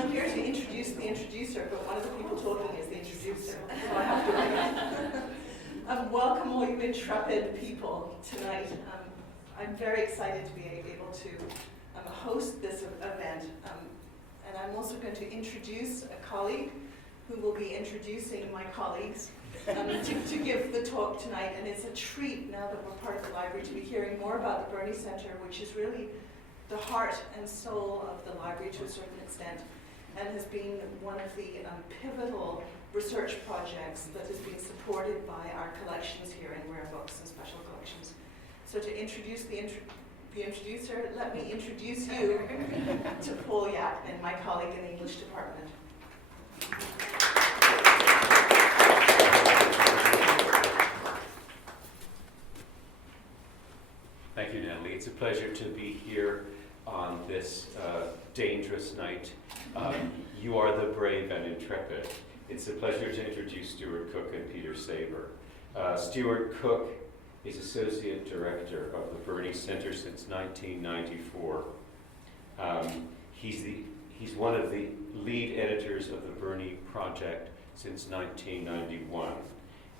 I'm here to introduce the introducer, but one of the people talking is the introducer, so I have to wait. Welcome all you intrepid people tonight. I'm very excited to be able to host this event. And I'm also going to introduce a colleague who will be introducing my colleagues to give the talk tonight. And it's a treat, now that we're part of the library, to be hearing more about the Burney Centre, which is really the heart and soul of the library to a certain extent, and has been one of the pivotal research projects that has been supported by our collections here in ROAAR Books and Special Collections. So to introduce the introducer, let me introduce you to Paul Yap and my colleague in the English department. Thank you, Natalie. It's a pleasure to be here on this dangerous night. You are the brave and intrepid. It's a pleasure to introduce Stuart Cook and Peter Sabor. Stuart Cook is Associate Director of the Burney Centre since 1994. He's one of the lead editors of the Burney Project since 1991.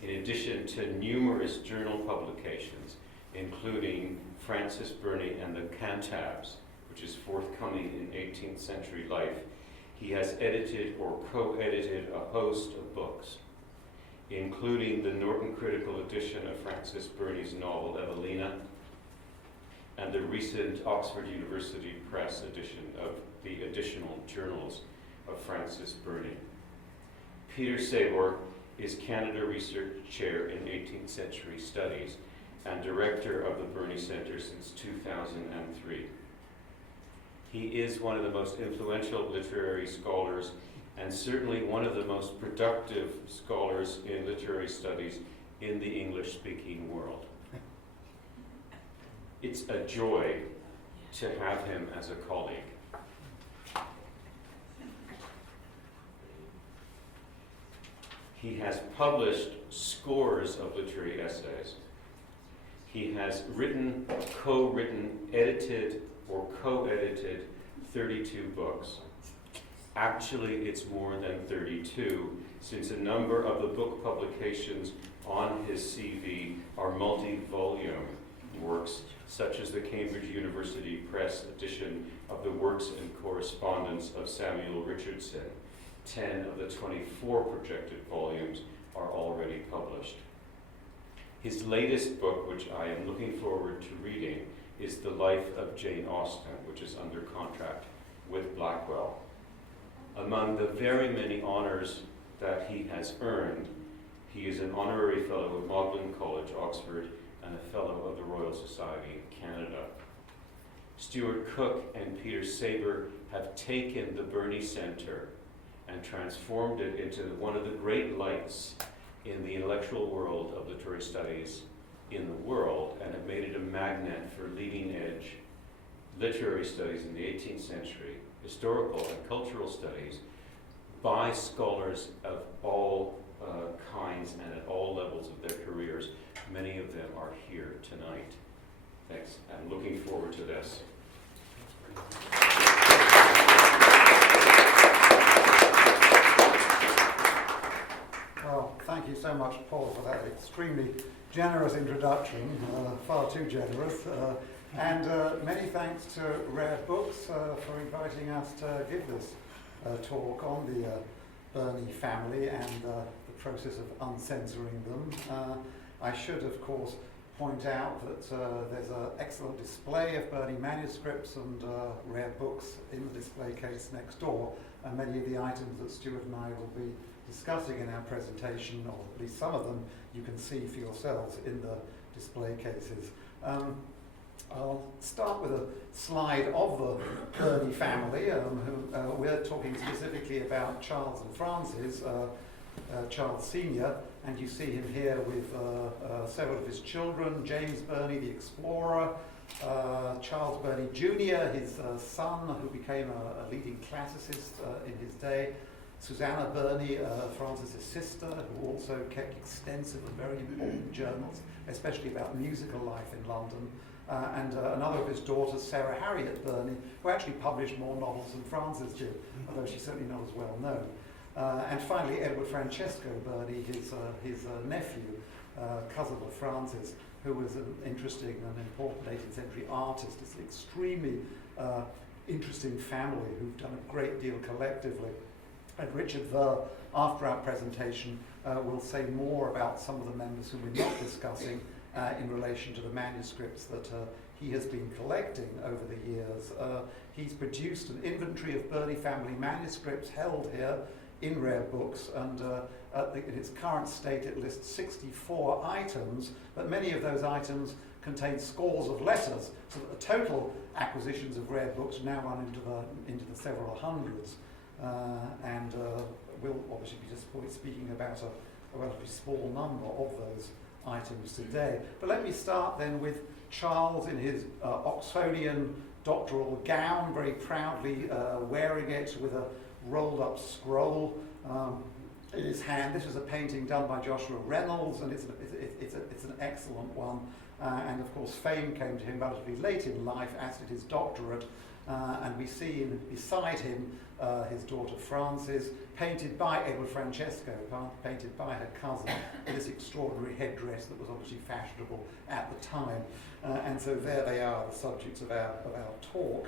In addition to numerous journal publications, including Frances Burney and the Cantabs, which is forthcoming in 18th Century Life, he has edited or co-edited a host of books, including the Norton Critical edition of Frances Burney's novel Evelina, and the recent Oxford University Press edition of the Additional Journals of Frances Burney. Peter Sabor is Canada Research Chair in 18th Century Studies and Director of the Burney Centre since 2003. He is one of the most influential literary scholars and certainly one of the most productive scholars in literary studies in the English-speaking world. It's a joy to have him as a colleague. He has published scores of literary essays. He has written, co-written, edited, or co-edited 32 books. Actually, it's more than 32, since a number of the book publications on his CV are multi-volume works, such as the Cambridge University Press edition of the Works and Correspondence of Samuel Richardson. 10 of the 24 projected volumes are already published. His latest book, which I am looking forward to reading, is The Life of Jane Austen, which is under contract with Blackwell. Among the very many honors that he has earned, he is an honorary fellow of Magdalen College, Oxford, and a fellow of the Royal Society of Canada. Stuart Cook and Peter Sabor have taken the Burney Centre and transformed it into one of the great lights in the intellectual world of literary studies in the world, and have made it a magnet for leading-edge literary studies in the 18th century, historical and cultural studies, by scholars of all kinds and at all levels of their careers. Many of them are here tonight. Thanks. I'm looking forward to this. Well, thank you so much, Paul, for that extremely generous introduction, far too generous. And many thanks to ROAAR Books for inviting us to give this talk on the Burney family and the process of uncensoring them. I should, of course, point out that there's an excellent display of Burney manuscripts and ROAAR Books in the display case next door, and many of the items that Stuart and I will be discussing in our presentation, or at least some of them, you can see for yourselves in the display cases. I'll start with a slide of the Burney family. We're talking specifically about Charles and Frances, Charles Sr., and you see him here with several of his children, James Burney, the explorer, Charles Burney Jr., his son, who became a leading classicist in his day, Susanna Burney, Frances' sister, who also kept extensive and very important journals, especially about musical life in London, and another of his daughters, Sarah Harriet Burney, who actually published more novels than Frances did, although she's certainly not as well known. And finally, Edward Francesco Burney, his nephew, cousin of Frances, who was an interesting and important 18th century artist. It's an extremely interesting family who've done a great deal collectively. And Richard Ver, after our presentation, will say more about some of the members who we're not discussing in relation to the manuscripts that he has been collecting over the years. He's produced an inventory of Burney family manuscripts held here in Rare Books, and in its current state it lists 64 items, but many of those items contain scores of letters, so that the total acquisitions of Rare Books now run into the several hundreds. And we'll obviously be just speaking about a relatively small number of those items today. But let me start then with Charles in his Oxonian doctoral gown, very proudly wearing it with a rolled up scroll in his hand. This was a painting done by Joshua Reynolds, and it's an excellent one. And of course fame came to him relatively late in life, as did his doctorate. And we see beside him his daughter Frances, painted by Edward Francesco, painted by her cousin, in this extraordinary headdress that was obviously fashionable at the time. And so there they are, the subjects of our talk.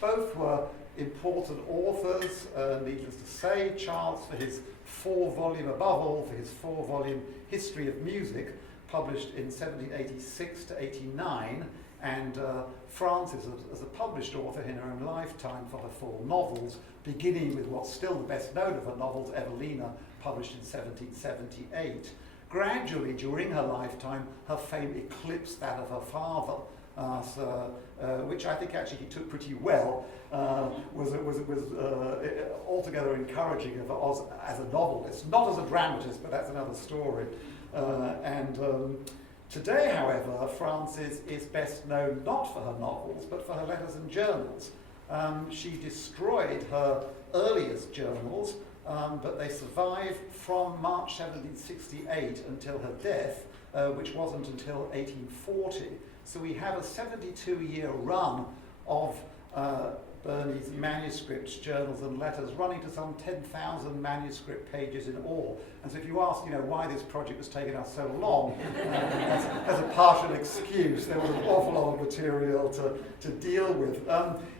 Both were important authors, needless to say. Charles for his 4-volume, above all for his 4-volume History of Music, published in 1786 to 89, and Frances as a published author in her own lifetime for her 4 novels, beginning with what's still the best known of her novels, Evelina, published in 1778. Gradually, during her lifetime, her fame eclipsed that of her father, which I think actually he took pretty well, was altogether encouraging of her as a novelist, not as a dramatist, but that's another story. Today, however, Frances is best known not for her novels, but for her letters and journals. She destroyed her earliest journals, but they survived from March 1768 until her death, which wasn't until 1840. So we have a 72-year run of Burney's manuscripts, journals and letters, running to some 10,000 manuscript pages in all. And so if you ask, why this project has taken us so long, as a partial excuse, there was an awful lot of material to deal with.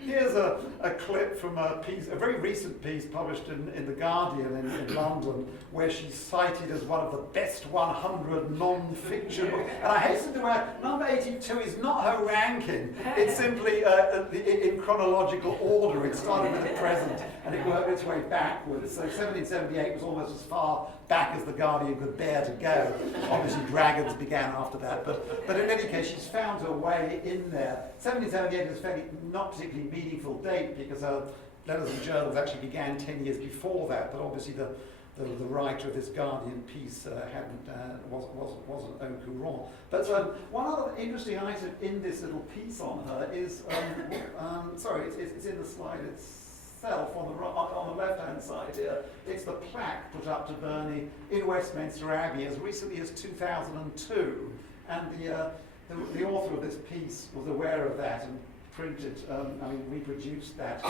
Here's a clip from a very recent piece published in The Guardian in London, where she's cited as one of the best 100 non-fiction books. And I hasten to add, number 82 is not her ranking. It's simply in chronological order. It started with the present and it worked its way backwards. So 1778 was almost as far back as The Guardian could bear to go. Obviously Dragons began after that, but in any case she's found her way in there. 1778 is a fairly not particularly meaningful date because her letters and journals actually began 10 years before that, but obviously the writer of this Guardian piece wasn't au courant. But one other interesting item in this little piece on her is, it's in the slide itself on the left-hand side here. It's the plaque put up to Burney in Westminster Abbey as recently as 2002, and the author of this piece was aware of that and reproduced that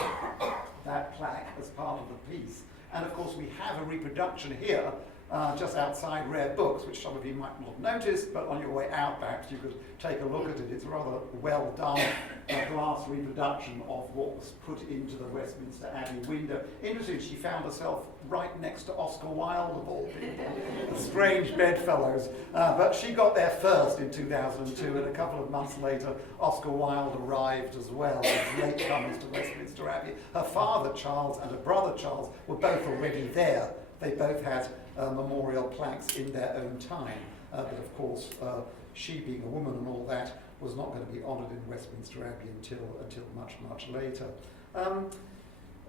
plaque as part of the piece. And of course we have a reproduction here, just outside Rare Books, which some of you might not have noticed, but on your way out perhaps you could take a look at it. It's a rather well done glass reproduction of what was put into the Westminster Abbey window. Interesting, she found herself right next to Oscar Wilde of all people. Strange bedfellows. But she got there first in 2002, and a couple of months later Oscar Wilde arrived as well, as latecomers to Westminster Abbey. Her father Charles and her brother Charles were both already there. They both had memorial plaques in their own time, but of course she, being a woman and all that, was not going to be honoured in Westminster Abbey until much later.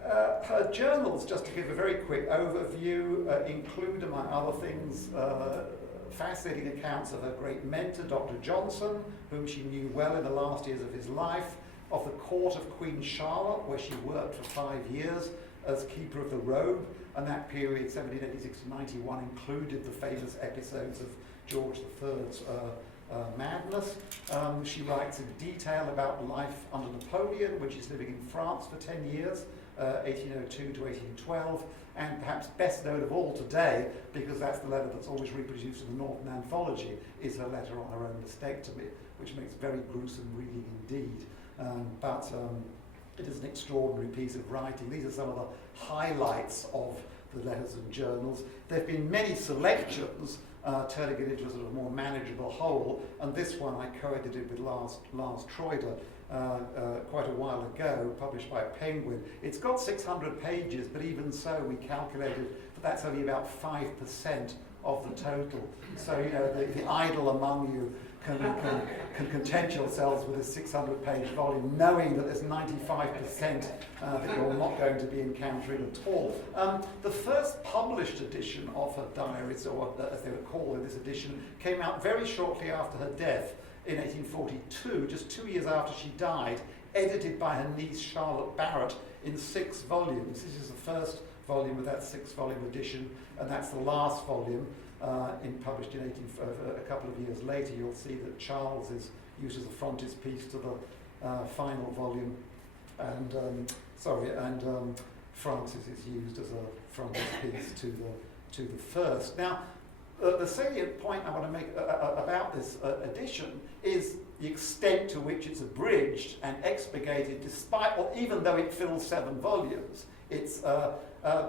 Her journals, just to give a very quick overview, include, among other things, fascinating accounts of her great mentor, Dr. Johnson, whom she knew well in the last years of his life, of the court of Queen Charlotte, where she worked for 5 years as keeper of the robe, and that period, 1786 to 91, included the famous episodes of George III's madness. She writes in detail about life under Napoleon, when she's living in France for 10 years, 1802 to 1812, and perhaps best known of all today, because that's the letter that's always reproduced in the Norton Anthology, is her letter on her own mastectomy, which makes very gruesome reading indeed. But it is an extraordinary piece of writing. These are some of the highlights of the letters and journals. There have been many selections, turning it into a sort of more manageable whole, and this one I co-edited with Lars Troider quite a while ago, published by Penguin. It's got 600 pages, but even so we calculated that that's only about 5% of the total. So, you know, the idle among you can content yourselves with a 600-page volume, knowing that there's 95% that you're not going to be encountering at all. The first published edition of her diaries, or as they were called in this edition, came out very shortly after her death in 1842, just 2 years after she died, edited by her niece Charlotte Barrett in 6 volumes. This is the first volume of that 6-volume edition, and that's the last volume. Published in a couple of years later. You'll see that Charles is used as a frontispiece to the final volume, and Frances is used as a frontispiece to the first. Now, the salient point I want to make about this edition is the extent to which it's abridged and expurgated, despite, or even though it fills 7 volumes. It's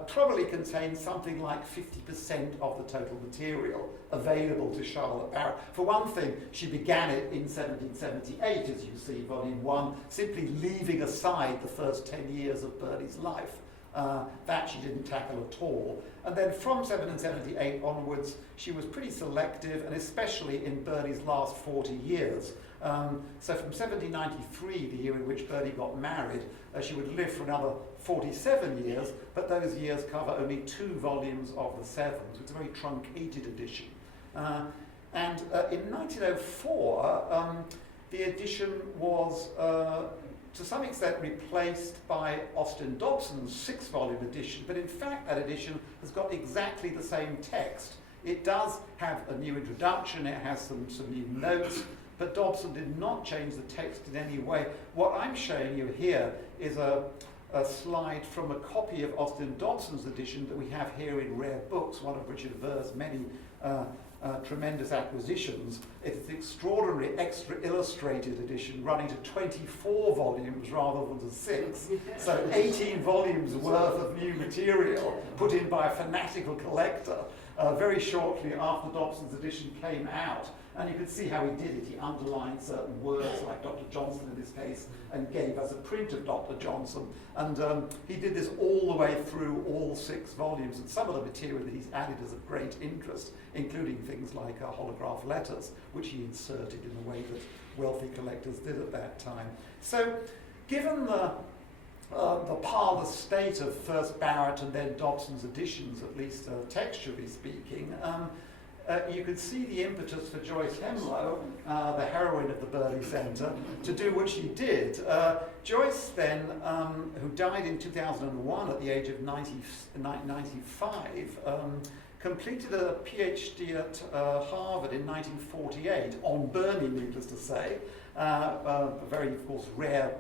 probably contains something like 50% of the total material available to Charlotte Barrett. For one thing, she began it in 1778, as you see, volume 1, simply leaving aside the first 10 years of Burney's life. That she didn't tackle at all. And then from 1778 onwards, she was pretty selective, and especially in Burney's last 40 years. So from 1793, the year in which Burney got married, she would live for another 47 years, but those years cover only 2 volumes of the 7, so it's a very truncated edition. In 1904, the edition was to some extent replaced by Austin Dobson's 6-volume edition, but in fact that edition has got exactly the same text. It does have a new introduction, it has some new notes, but Dobson did not change the text in any way. What I'm showing you here is a slide from a copy of Austin Dobson's edition that we have here in Rare Books, one of Richard Ver's many tremendous acquisitions. It's an extraordinary extra illustrated edition running to 24 volumes rather than to 6. So 18 volumes worth of new material put in by a fanatical collector very shortly after Dobson's edition came out. And you can see how he did it. He underlined certain words, like Dr. Johnson in this case, and gave us a print of Dr. Johnson. And he did this all the way through all 6 volumes. And some of the material that he's added is of great interest, including things like holograph letters, which he inserted in the way that wealthy collectors did at that time. So, given the parlous state of first Barrett and then Dobson's editions, at least textually speaking, you can see the impetus for Joyce Hemlow, the heroine of the Burney Centre, to do what she did. Joyce then, who died in 2001 at the age of 95, completed a PhD at Harvard in 1948 on Burney, needless to say, a very, of course, rare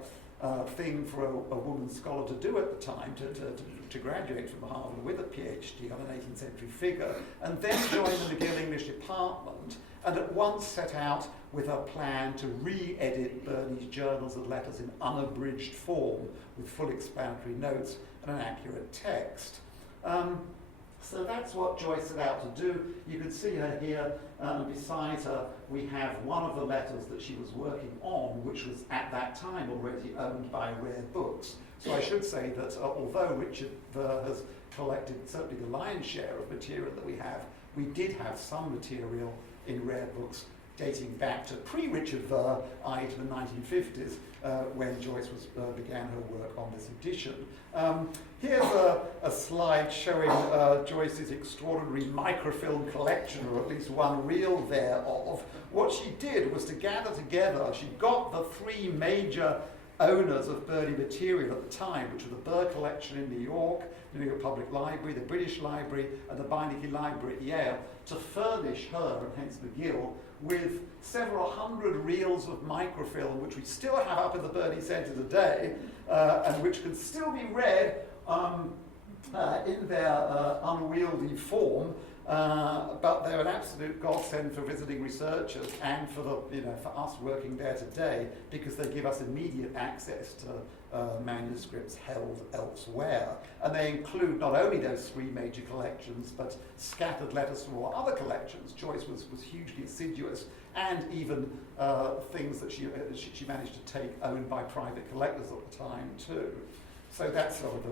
thing for a woman scholar to do at the time, to graduate from Harvard with a PhD on an 18th century figure, and then joined the McGill English department, and at once set out with a plan to re-edit Burney's journals and letters in unabridged form, with full explanatory notes and an accurate text. So that's what Joyce set out to do. You can see her here, and beside her we have one of the letters that she was working on, which was at that time already owned by Rare Books. So I should say that although Richard Ver has collected certainly the lion's share of material that we did have some material in Rare Books dating back to pre-Richard Ver, i.e. to the 1950s, when Joyce began her work on this edition. Here's a slide showing Joyce's extraordinary microfilm collection, or at least one reel thereof. What she did was to gather together, she got the 3 major owners of Burney material at the time, which were the Burr Collection in New York, the New York Public Library, the British Library, and the Beinecke Library at Yale, to furnish her, and hence McGill, with several hundred reels of microfilm, which we still have up in the Burney Centre today, and which can still be read in their unwieldy form, but they're an absolute godsend for visiting researchers and for for us working there today, because they give us immediate access to manuscripts held elsewhere. And they include not only those 3 major collections, but scattered letters from all other collections. Joyce was hugely assiduous, and even things that she managed to take owned by private collectors at the time too. So that's sort of the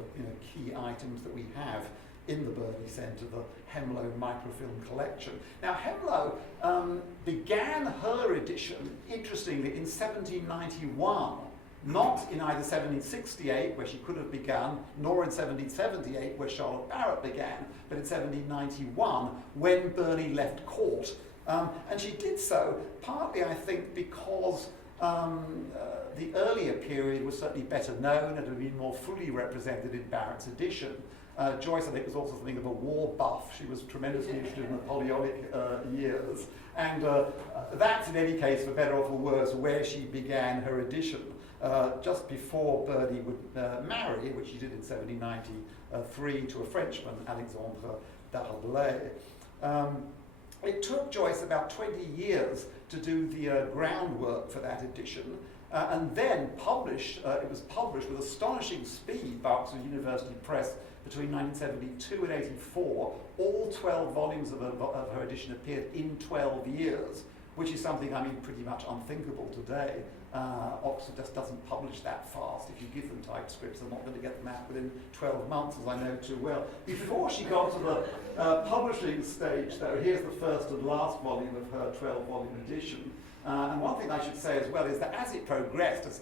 key items that we have in the Burney Centre, the Hemlow microfilm collection. Now Hemlow began her edition, interestingly, in 1791, not in either 1768, where she could have begun, nor in 1778, where Charlotte Barrett began, but in 1791, when Burney left court. And she did so partly, I think, because the earlier period was certainly better known and had been more fully represented in Barrett's edition. Joyce, I think, was also something of a war buff. She was tremendously interested in the Napoleonic years. And that's, in any case, for better or for worse, where she began her edition. Just before Burney would marry, which she did in 1793, to a Frenchman, Alexandre d'Arblay. It took Joyce about 20 years to do the groundwork for that edition, and then it was published with astonishing speed by Oxford University Press between 1972 and 84. All 12 volumes of her edition appeared in 12 years, which is something, pretty much unthinkable today. Oxford just doesn't publish that fast. If you give them typescripts, they're not going to get them out within 12 months, as I know too well. Before she got to the publishing stage, though, here's the first and last volume of her 12-volume edition. And one thing I should say as well is that as it progressed, as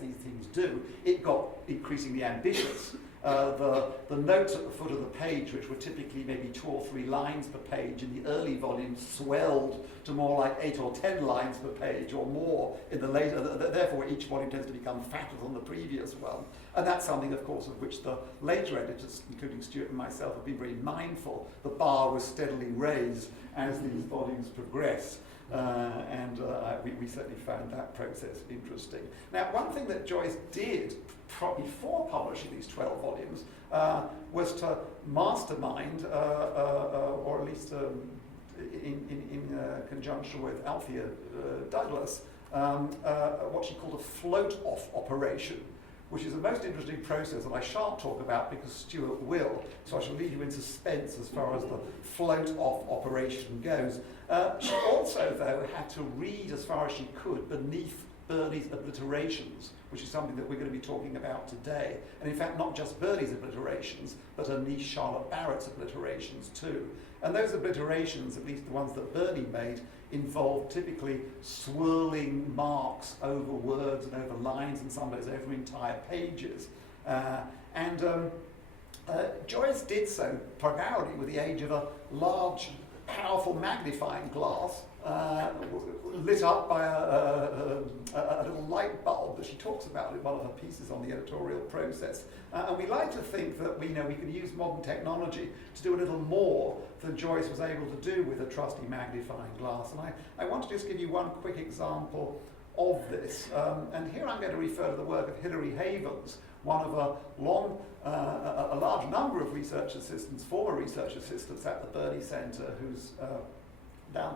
these things do, it got increasingly ambitious. The notes at the foot of the page, which were typically maybe 2 or 3 lines per page in the early volumes, swelled to more like 8 or 10 lines per page or more in the later. Therefore, each volume tends to become fatter than the previous one. And that's something, of course, of which the later editors, including Stuart and myself, have been very mindful. The bar was steadily raised as these volumes progress. We certainly found that process interesting. Now, one thing that Joyce did before publishing these 12 volumes was to mastermind, or at least in conjunction with Althea Douglas, what she called a float-off operation, which is a most interesting process that I shan't talk about because Stuart will, so I shall leave you in suspense as far as the float-off operation goes. She also, though, had to read as far as she could beneath Burney's obliterations, which is something that we're going to be talking about today. And in fact, not just Burney's obliterations, but her niece Charlotte Barrett's obliterations too. And those obliterations, at least the ones that Burney made, involved typically swirling marks over words and over lines, and sometimes over entire pages. Joyce did so primarily with the aid of a large, powerful magnifying glass lit up by a little light bulb that she talks about in one of her pieces on the editorial process. And we like to think that we can use modern technology to do a little more than Joyce was able to do with a trusty magnifying glass. And I want to just give you one quick example of this. And here I'm going to refer to the work of Hilary Havens, one of a large number of research assistants, former research assistants at the Burney Centre, who's now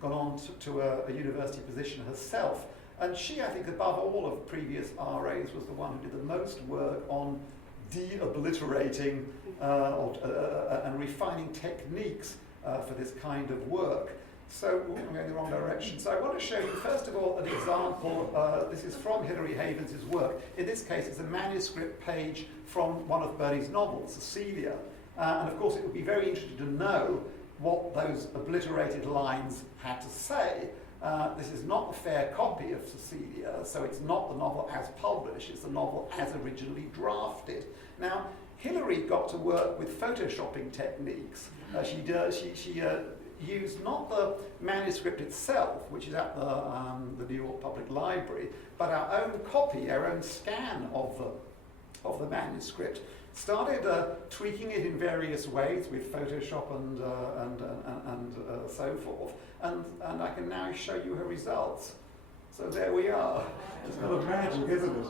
gone on to a university position herself. And she, I think, above all of previous RAs, was the one who did the most work on de-obliterating and refining techniques for this kind of work. So, I'm going the wrong direction. So I want to show you, first of all, an example. This is from Hilary Havens' work. In this case, it's a manuscript page from one of Burney's novels, Cecilia. And of course, it would be very interesting to know what those obliterated lines had to say. This is not a fair copy of Cecilia, so it's not the novel as published, it's the novel as originally drafted. Now, Hilary got to work with photoshopping techniques. She used not the manuscript itself, which is at the New York Public Library, but our own copy, our own scan of the manuscript. Started tweaking it in various ways with Photoshop and so forth, and I can now show you her results. So there we are. It's kind of magic, isn't it?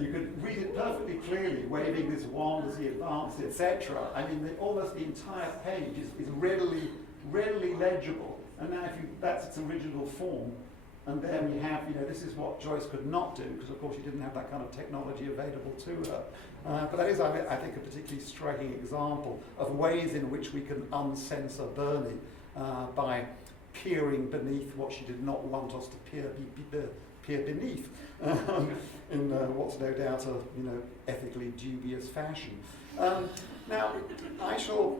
You could read it perfectly clearly, waving this wand as he advances, etc. I mean, almost the entire page is readily legible. And now, that's its original form. And then we have, this is what Joyce could not do, because of course she didn't have that kind of technology available to her. But that is, I think, a particularly striking example of ways in which we can uncensor Burney by peering beneath what she did not want us to peer beneath in what's no doubt a ethically dubious fashion. Now, I shall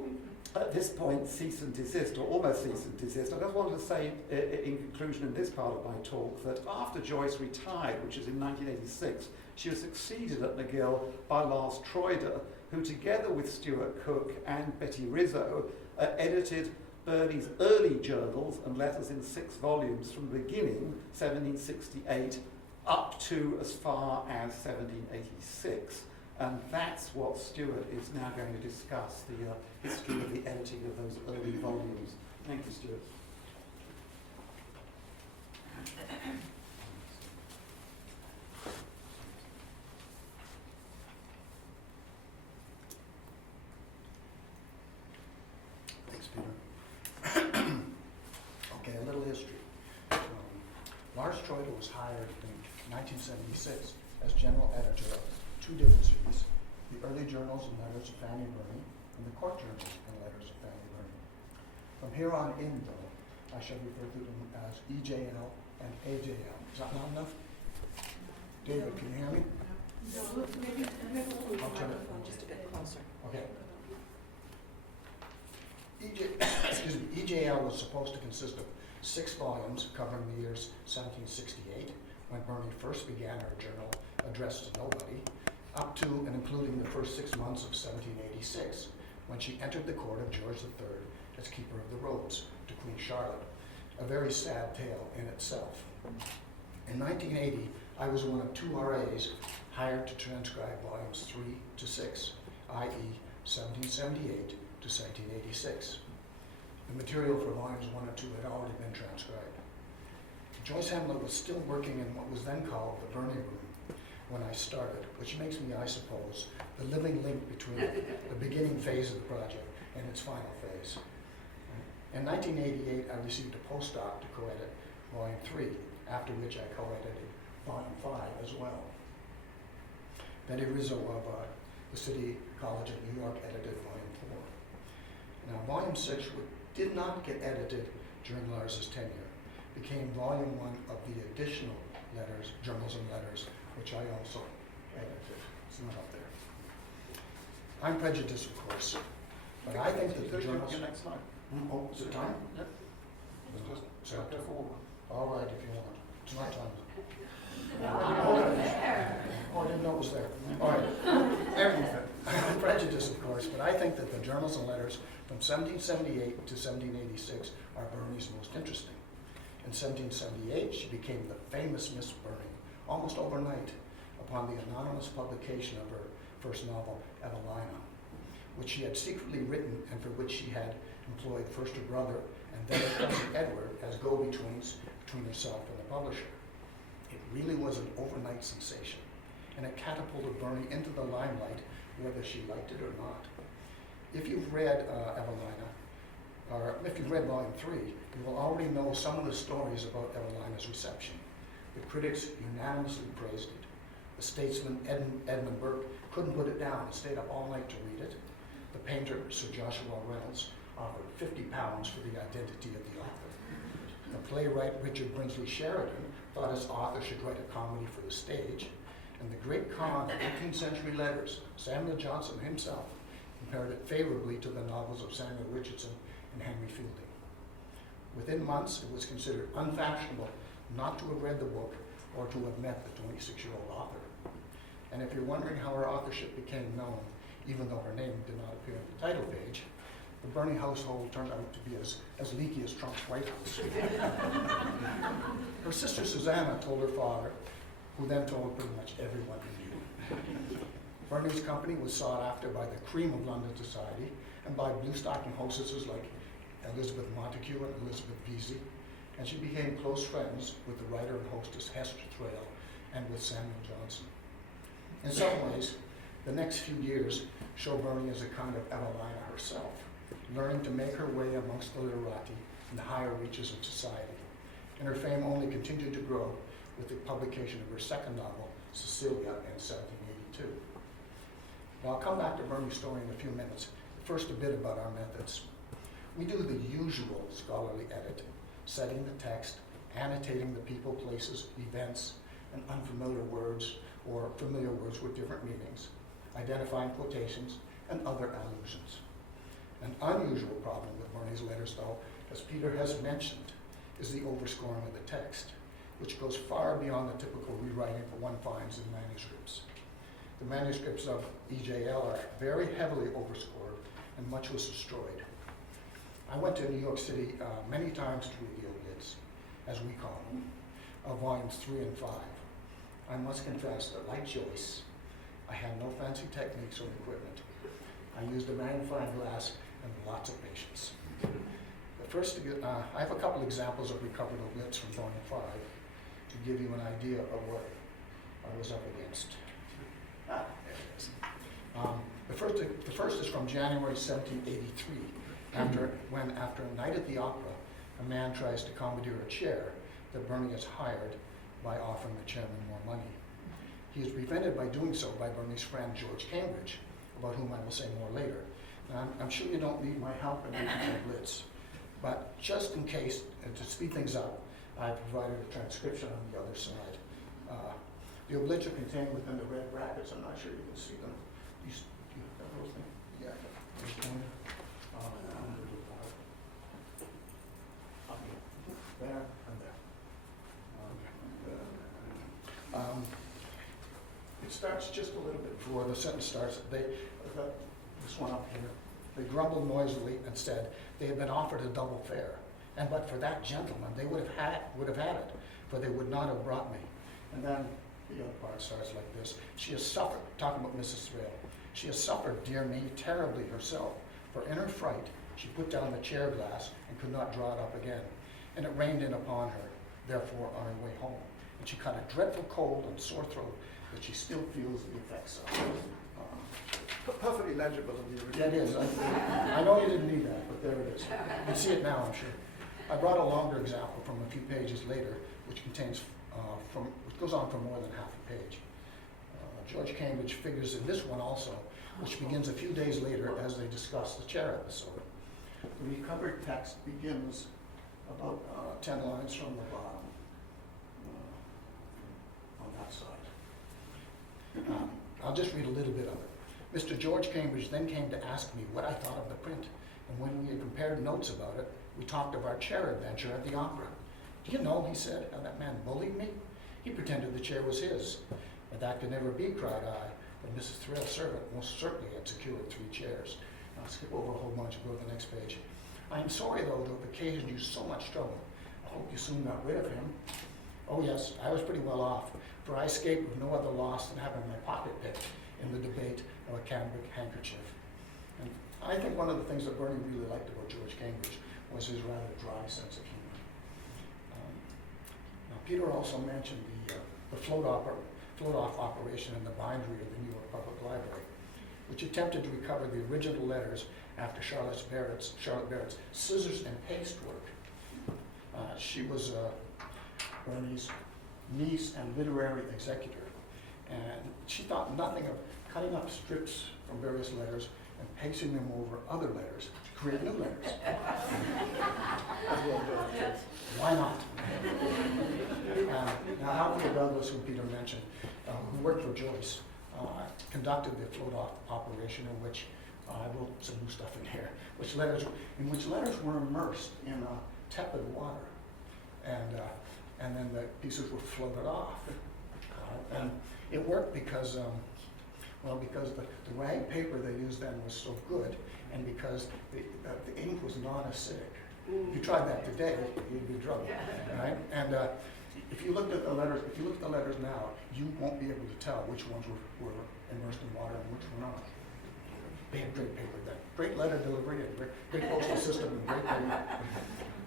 at this point cease and desist, or almost cease and desist. I just wanted to say in conclusion in this part of my talk that after Joyce retired, which is in 1986, she was succeeded at McGill by Lars Troider, who together with Stuart Cook and Betty Rizzo edited Burney's early journals and letters in 6 volumes from the beginning, 1768, up to as far as 1786. And that's what Stuart is now going to discuss, the history of the editing of those early volumes. Thank you, Stuart. Thanks, Peter. Okay, a little history. Lars Troider was hired in 1976 as general editor of 2 different series, the early journals and letters of Fanny Burney and the court journals and letters of Fanny Burney. From here on in, though, I shall refer to them as EJL and AJL. Is that loud enough? David, can you hear me? No, maybe I'll turn it just a bit closer. Okay. EJL was supposed to consist of 6 volumes covering the years 1768, when Burney first began her journal addressed to nobody, up to and including the first 6 months of 1786, when she entered the court of George III as Keeper of the Robes to Queen Charlotte, a very sad tale in itself. In 1980, I was one of 2 RAs hired to transcribe volumes 3 to 6, i.e. 1778 to 1786. The material for volumes 1 and 2 had already been transcribed. Joyce Hamlet was still working in what was then called the Burney Room when I started, which makes me, I suppose, the living link between the beginning phase of the project and its final phase. In 1988, I received a postdoc to co-edit Volume 3, after which I co-edited Volume 5 as well. Betty Rizzo of the City College of New York edited Volume 4. Now, Volume 6 did not get edited during Lars's tenure. Became Volume 1 of the additional letters, journals and letters, which I also edited. It's not up there. I'm prejudiced, of course, but I think that the journals... Next slide. Oh, is it time? Yep. Just go forward. All right, if you want. It's not time. Oh, I didn't know it was there. All right. I'm prejudiced, of course, but I think that the journals and letters from 1778 to 1786 are Burney's most interesting. In 1778, she became the famous Miss Burney, almost overnight, upon the anonymous publication of her first novel, Evelina, which she had secretly written and for which she had employed first her brother and then her cousin Edward as go-betweens between herself and the publisher. It really was an overnight sensation, and it catapulted Burney into the limelight, whether she liked it or not. If you've read Evelina, or if you've read Volume 3, you will already know some of the stories about Evelina's reception. The critics unanimously praised it. The statesman Edmund Burke couldn't put it down and stayed up all night to read it. The painter, Sir Joshua Reynolds, offered £50 for the identity of the author. The playwright Richard Brinsley Sheridan thought his author should write a comedy for the stage. And the great con of 18th century letters, Samuel Johnson himself, compared it favorably to the novels of Samuel Richardson and Henry Fielding. Within months, it was considered unfashionable not to have read the book or to have met the 26-year-old author. And if you're wondering how her authorship became known, even though her name did not appear on the title page, the Burney household turned out to be as leaky as Trump's White House. Her sister Susanna told her father, who then told pretty much everyone he knew. Burney's company was sought after by the cream of London society and by blue-stocking hostesses like Elizabeth Montagu and Elizabeth Vesey, and she became close friends with the writer and hostess Hester Thrale and with Samuel Johnson. In some ways, the next few years show Burney as a kind of Evelina herself, learning to make her way amongst the literati in the higher reaches of society. And her fame only continued to grow with the publication of her second novel, Cecilia, in 1782. Now, I'll come back to Burney's story in a few minutes. First, a bit about our methods. We do the usual scholarly edit, setting the text, annotating the people, places, events, and unfamiliar words or familiar words with different meanings, identifying quotations and other allusions. An unusual problem with Burney's letters, though, as Peter has mentioned, is the overscoring of the text, which goes far beyond the typical rewriting that one finds in manuscripts. The manuscripts of EJL are very heavily overscored, and much was destroyed. I went to New York City many times to read the oblids, as we call them, of volumes 3 and 5. I must confess that, like Joyce, I had no fancy techniques or equipment. I used a magnifying glass and lots of patience. But first, I have a couple examples of recovered oblids from volume 5 to give you an idea of what I was up against. There it is. The first is from January 1783, when after a night at the opera, a man tries to commandeer a chair that Burney has hired by offering the chairman more money. He is prevented by doing so by Burney's friend George Cambridge, about whom I will say more later. Now, I'm sure you don't need my help in reading the oblids, but just in case, and to speed things up, I provided a transcription on the other side. The oblids are contained within the red brackets. I'm not sure you can see them. Do you have those things? Yeah. There's one. There and there. It starts just a little bit before the sentence starts. This one up here. They grumbled noisily and said they had been offered a double fare, and but for that gentleman, they would have had it, for they would not have brought me. And then the other part starts like this. She has suffered, talking about Mrs. Thrale, she has suffered, dear me, terribly herself, for in her fright she put down the chair glass and could not draw it up again, and it rained in upon her, therefore on her way home. And she caught a dreadful cold and sore throat that she still feels the effects of. Perfectly legible in the original. Yeah, it is. I know you didn't need that, but there it is. You can see it now, I'm sure. I brought a longer example from a few pages later, which contains which goes on for more than half a page. George Cambridge figures in this one also, which begins a few days later as they discuss the chair episode. The recovered text begins about 10 lines from the bottom on that side. I'll just read a little bit of it. Mr. George Cambridge then came to ask me what I thought of the print, and when we had compared notes about it, we talked of our chair adventure at the opera. Do you know, he said, how that man bullied me? He pretended the chair was his. But that could never be, cried I. But Mrs. Thrale's servant most certainly had secured 3 chairs. I'll skip over a whole bunch and go to the next page. I am sorry, though, to have occasioned you so much trouble. I hope you soon got rid of him. Oh, yes, I was pretty well off, for I escaped with no other loss than having my pocket picked in the debate of a cambric handkerchief. And I think one of the things that Burney really liked about George Cambridge was his rather dry sense of humor. Now, Peter also mentioned the float-off operation in the bindery of the New York Public Library, which attempted to recover the original letters after Charlotte Barrett's scissors and paste work. She was Burney's niece and literary executor, and she thought nothing of cutting up strips from various letters and pasting them over other letters to create new letters. Why not? Now, Alfred Douglas, who Peter mentioned, who worked for Joyce, conducted the float-off operation in which I wrote some new stuff in here, in which letters were immersed in tepid water, and then the pieces were floated off. And it worked because Well, because the rag paper they used then was so good, and because the ink was non-acidic. If you tried that today, you'd be in trouble, right? And if you looked at the letters, now, you won't be able to tell which ones were immersed in water and which were not. They had great paper then, great letter delivery, and great postal system, and great paper.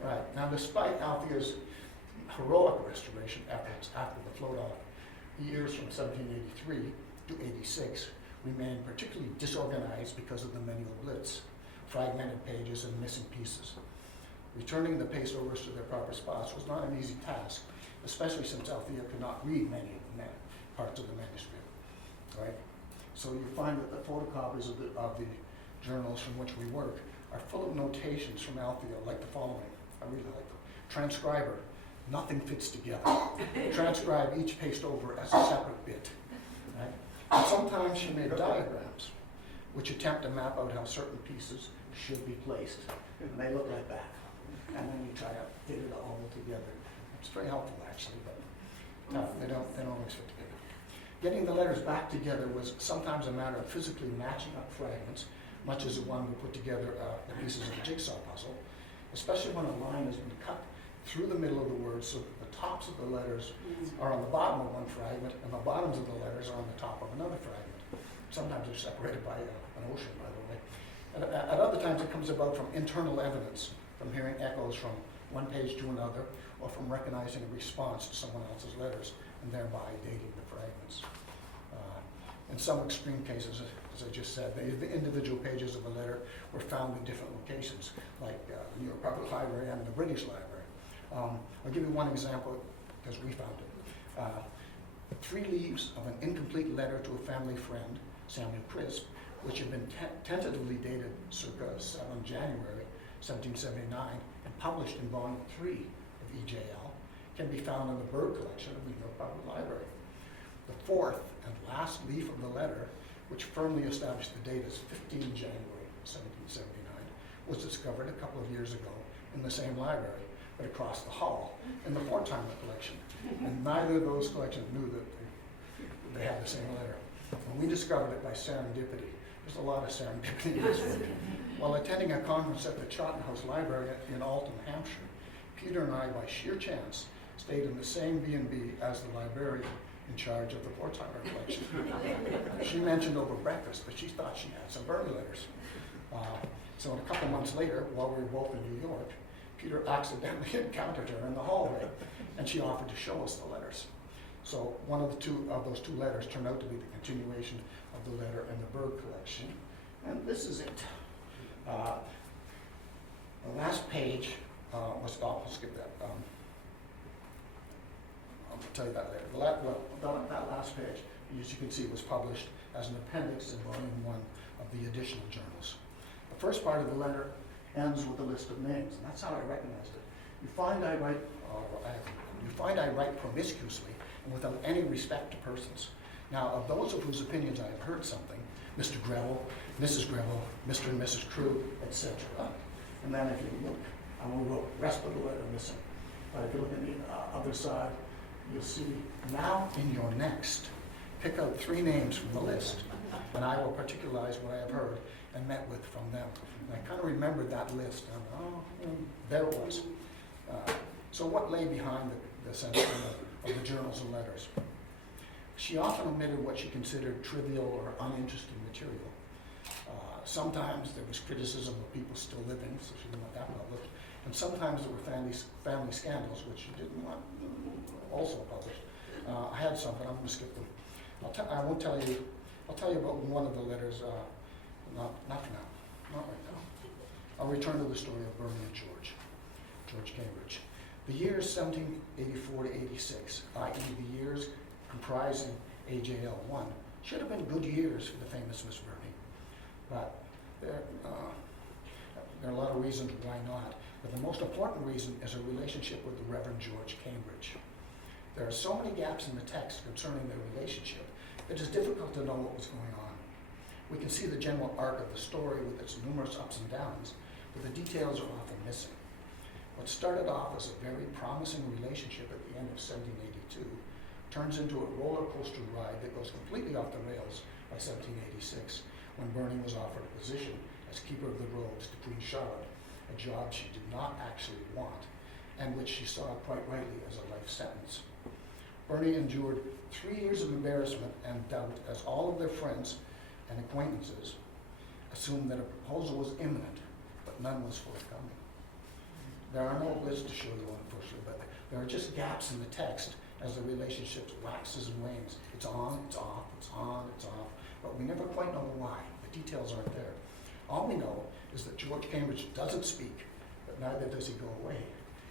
Right, now despite Althea's heroic restoration efforts after the float-off, the years from 1783 to 86 remained particularly disorganized because of the manual blitz, fragmented pages, and missing pieces. Returning the pastovers to their proper spots was not an easy task, especially since Althea could not read many of the parts of the manuscript, right? So you find that the photocopies of the journals from which we work are full of notations from Althea, like the following. I really like them. Transcriber, nothing fits together. Transcribe each pastover as a separate bit, right? And sometimes she made diagrams, which attempt to map out how certain pieces should be placed. And they look like that. And then you try to fit it all together. It's very helpful, actually, but no, they don't always fit together. Getting the letters back together was sometimes a matter of physically matching up fragments, much as one would put together the pieces of a jigsaw puzzle, especially when a line has been cut through the middle of the word so that the tops of the letters are on the bottom of one fragment and the bottoms of the letters are on the top of another fragment. Sometimes they're separated by an ocean, by the way. And at other times it comes about from internal evidence, from hearing echoes from one page to another, or from recognizing a response to someone else's letters, and thereby dating the fragments. In some extreme cases, as I just said, the individual pages of a letter were found in different locations, like the New York Public Library and the British Library. I'll give you one example, because we found it. 3 leaves of an incomplete letter to a family friend, Samuel Crisp, which had been tentatively dated circa 7 January 1779 and published in volume 3 of EJL, can be found in the Bird collection of the New York Public Library. The 4th and last leaf of the letter, which firmly established the date as 15 January 1779, was discovered a couple of years ago in the same library, but across the hall in the Fortheimer collection. And neither of those collections knew that they had the same letter. And we discovered it by serendipity. There's a lot of serendipity in this work. While attending a conference at the Charlton House Library in Alton, Hampshire, Peter and I, by sheer chance, stayed in the same B&B as the librarian in charge of the Fortheimer collection. She mentioned over breakfast that she thought she had some Burney letters. So a couple months later, while we were both in New York, Peter accidentally encountered her in the hallway, and she offered to show us the letters. So one of those two letters turned out to be the continuation of the letter in the Bird collection, and this is it. The last page I'll skip that. I'll tell you that later. That last page, as you can see, was published as an appendix in volume 1 of the additional journals. The first part of the letter ends with a list of names, and that's how I recognized it. You find I write promiscuously and without any respect to persons. Now, of those of whose opinions I have heard something, Mr. Greville, Mrs. Greville, Mr. and Mrs. Crewe, etc. And then if you look, I won't wrote rest of the letter missing. But if you look at the other side, you'll see now in your next, pick out 3 names from the list, and I will particularize what I have heard and met with from them. And I kind of remembered that list, and there it was. So what lay behind the censoring of the journals and letters? She often omitted what she considered trivial or uninteresting material. Sometimes there was criticism of people still living, so she didn't want that published. And sometimes there were family scandals, which she didn't want also published. I had some, but I'm going to skip them. I won't tell you. I'll tell you about one of the letters. Not for now. Not right now. I'll return to the story of Burney and George Cambridge. The years 1784 to 86, i.e. the years comprising AJL 1, should have been good years for the famous Miss Burney. But there are a lot of reasons why not. But the most important reason is her relationship with the Reverend George Cambridge. There are so many gaps in the text concerning their relationship, it is difficult to know what was going on. We can see the general arc of the story with its numerous ups and downs, but the details are often missing. What started off as a very promising relationship at the end of 1782 turns into a roller coaster ride that goes completely off the rails by 1786, when Burney was offered a position as Keeper of the Robes to Queen Charlotte, a job she did not actually want, and which she saw quite rightly as a life sentence. Burney endured 3 years of embarrassment and doubt as all of their friends and acquaintances assumed that a proposal was imminent, but none was forthcoming. There are no lists to show you, unfortunately, but there are just gaps in the text as the relationship waxes and wanes. It's on, it's off, it's on, it's off, but we never quite know why. The details aren't there. All we know is that George Cambridge doesn't speak, but neither does he go away,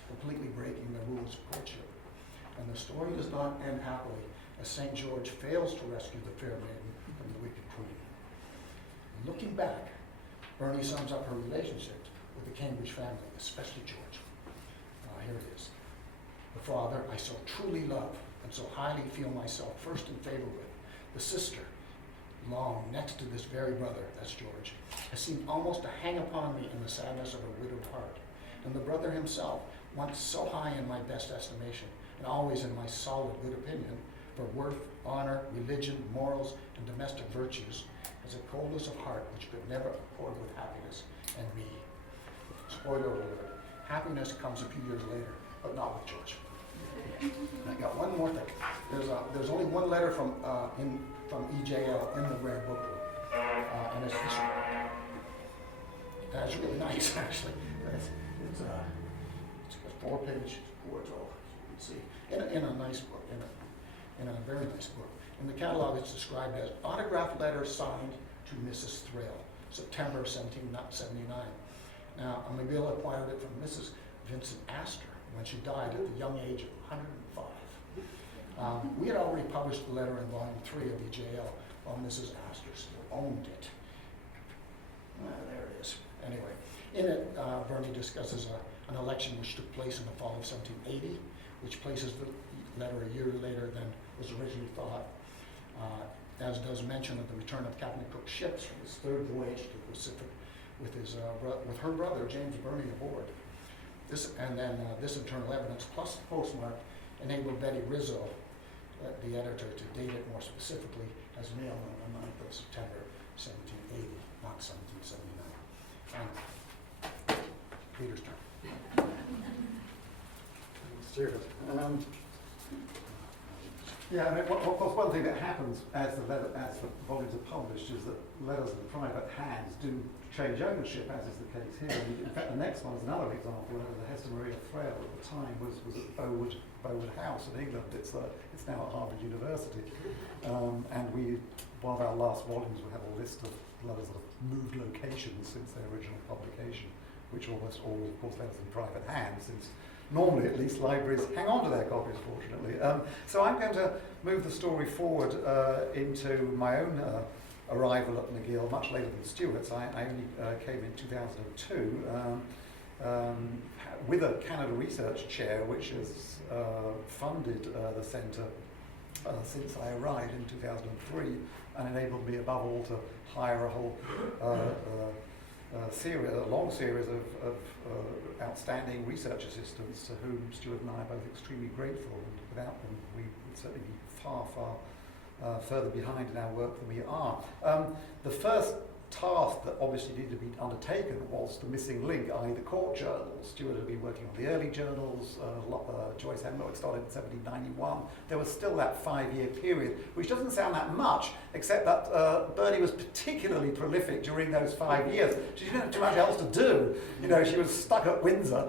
completely breaking the rules of courtship. And the story does not end happily, as St. George fails to rescue the fair maiden from the wicked queen. Looking back, Burney sums up her relationship with the Cambridge family, especially George. Here it is. The father I so truly love and so highly feel myself first in favor with. The sister, long next to this very brother, that's George, has seemed almost to hang upon me in the sadness of her widowed heart. And the brother himself, once so high in my best estimation, and always in my solid good opinion, for worth, honor, religion, morals, and domestic virtues, has a coldness of heart which could never accord with happiness and me. Spoiler alert, happiness comes a few years later, but not with George. And I got one more thing. There's only one letter from EJL in the rare book, and it's this one. That's really nice, actually. It's a 4-page quarto, you can see, in a nice book, in a very nice book. In the catalog, it's described as autographed letter signed to Mrs. Thrale, September 1779. Now, McGill acquired it from Mrs. Vincent Astor when she died at the young age of 105. We had already published the letter in volume 3 of EJL while Mrs. Astor still owned it. There it is. Anyway, in it, Burney discusses an election which took place in the fall of 1780, which places the letter a year later than was originally thought, as does mention of the return of Captain Cook's ships from his third voyage to the Pacific with her brother, James Burney, aboard. This internal evidence plus the postmark enabled Betty Rizzo, the editor, to date it more specifically as mailed on the 9th of September, 1780, not 1779. Peter's turn. Stuart. Yeah, I mean, one thing that happens as the volumes are published is that letters in private hands do change ownership, as is the case here. And in fact, the next one is another example. The Hester Maria Thrale at the time was at Bowood House in England. It's now at Harvard University. And one of our last volumes, we have a list of letters that have moved locations since their original publication, which almost all, of course, letters in private hands, since normally, at least, libraries hang on to their copies, fortunately. So I'm going to move the story forward into my own arrival at McGill, much later than Stuart's. I only came in 2002 with a Canada Research Chair, which has funded the centre since I arrived in 2003 and enabled me, above all, to hire a whole a long series of outstanding research assistants to whom Stuart and I are both extremely grateful, and without them we would certainly be far further behind in our work than we are. The first task that obviously needed to be undertaken was the missing link, i.e. the court journals. Stuart had been working on the early journals, Joyce Hemlock started in 1791. There was still that 5-year period, which doesn't sound that much, except that Burney was particularly prolific during those 5 years. She didn't have too much else to do. You know, she was stuck at Windsor.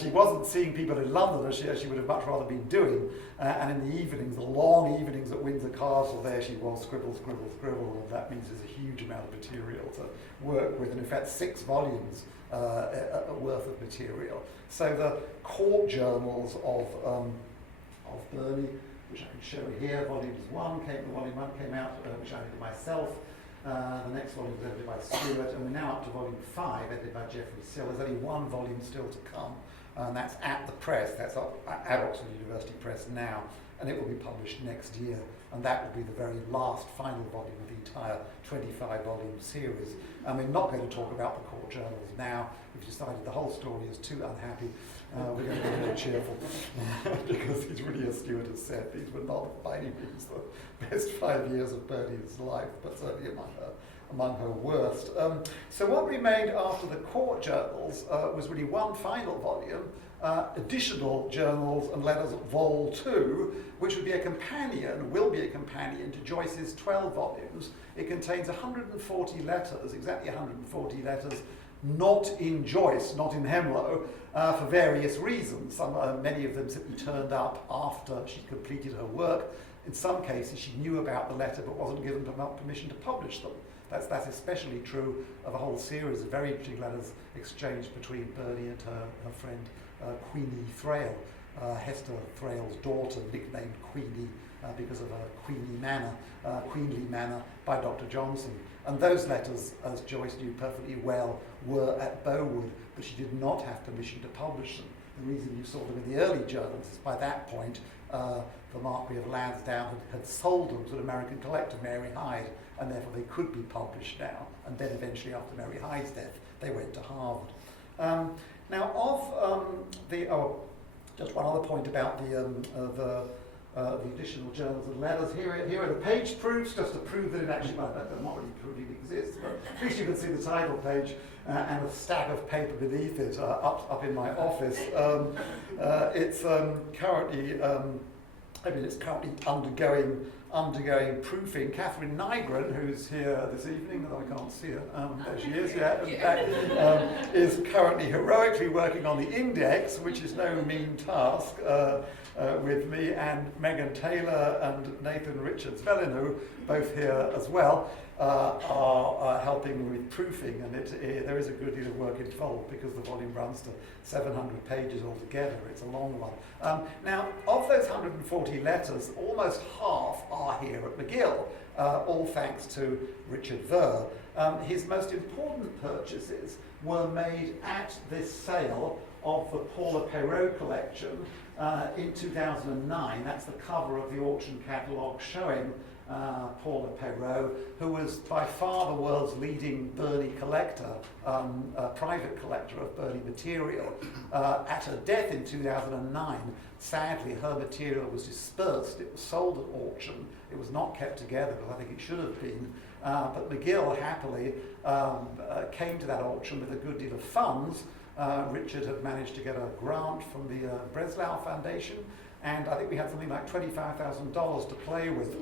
She wasn't seeing people in London as she would have much rather been doing. And in the evenings, the long evenings at Windsor Castle, there she was, scribble, scribble, scribble. And that means there's a huge amount of material to work with, and in fact 6 volumes worth of material. So the court journals of Burney, which I can show here, volume 1 came out, which I edited myself. The next volume was edited by Stuart, and we're now up to volume 5, edited by Geoffrey Sill. There's only one volume still to come, and that's at the press, that's at Oxford University Press now, and it will be published next year, and that will be the very last final volume of the entire 25-volume series. And we're not going to talk about the court journals now. We've decided the whole story is too unhappy. We're going to be more cheerful because it's really, as Stuart has said, these were not by any means the best 5 years of Burney's life, but certainly among her worst. So what remained after the court journals was really one final volume, additional journals and letters Vol. 2, which would be a companion, will be a companion to Joyce's 12 volumes. It contains 140 letters, exactly 140 letters, not in Joyce, not in Hemlow, for various reasons. Many of them simply turned up after she completed her work. In some cases, she knew about the letter but wasn't given permission to publish them. That's especially true of a whole series of very interesting letters exchanged between Burney and her friend Queenie Thrale, Hester Thrale's daughter, nicknamed Queenie because of her queenly manner by Dr. Johnson. And those letters, as Joyce knew perfectly well, were at Bowood, but she did not have permission to publish them. The reason you saw them in the early journals is by that point the Marquis of Lansdowne had sold them to an American collector, Mary Hyde, and therefore they could be published now. And then eventually, after Mary Hyde's death, they went to Harvard. Just one other point about the additional journals and letters. Here are the page proofs, just to prove that it actually, well, they're not really proving it exists, but at least you can see the title page and a stack of paper beneath it up in my office. It's currently undergoing proofing. Catherine Nygren, who's here this evening, although I can't see her, there she is, is currently heroically working on the index, which is no mean task, with me and Megan Taylor and Nathan Richards-Velinu, both here as well, are helping with proofing, and there is a good deal of work involved because the volume runs to 700 pages altogether. It's a long one. Now, of those 140 letters, almost half are here at McGill, all thanks to Richard Ver. His most important purchases were made at this sale of the Paula Perrault collection in 2009. That's the cover of the auction catalogue showing Paula Perrault, who was by far the world's leading Burney collector, private collector of Burney material. At her death in 2009, sadly, her material was dispersed. It was sold at auction. It was not kept together, but I think it should have been. But McGill happily came to that auction with a good deal of funds. Richard had managed to get a grant from the Breslau Foundation, and I think we had something like $25,000 to play with.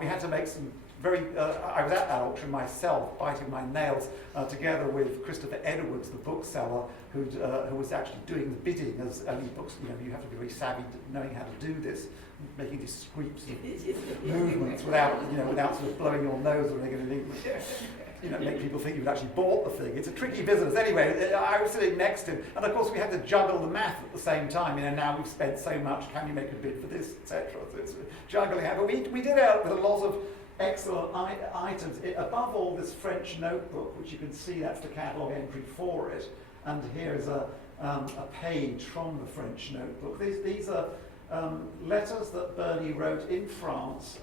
We had to make some I was at that auction myself, biting my nails, together with Christopher Edwards, the bookseller, who was actually doing the bidding, as only books, you have to be very savvy knowing how to do this, making discreet movements without sort of blowing your nose or anything. Make people think you'd actually bought the thing. It's a tricky business. Anyway, I was sitting next to him, and of course we had to juggle the math at the same time. Now we've spent so much, can you make a bid for this, etc. So it's juggling. But we did it with a lot of excellent items. Above all, this French notebook, which you can see, that's the catalogue entry for it. And here is a page from the French notebook. These are letters that Burney wrote in France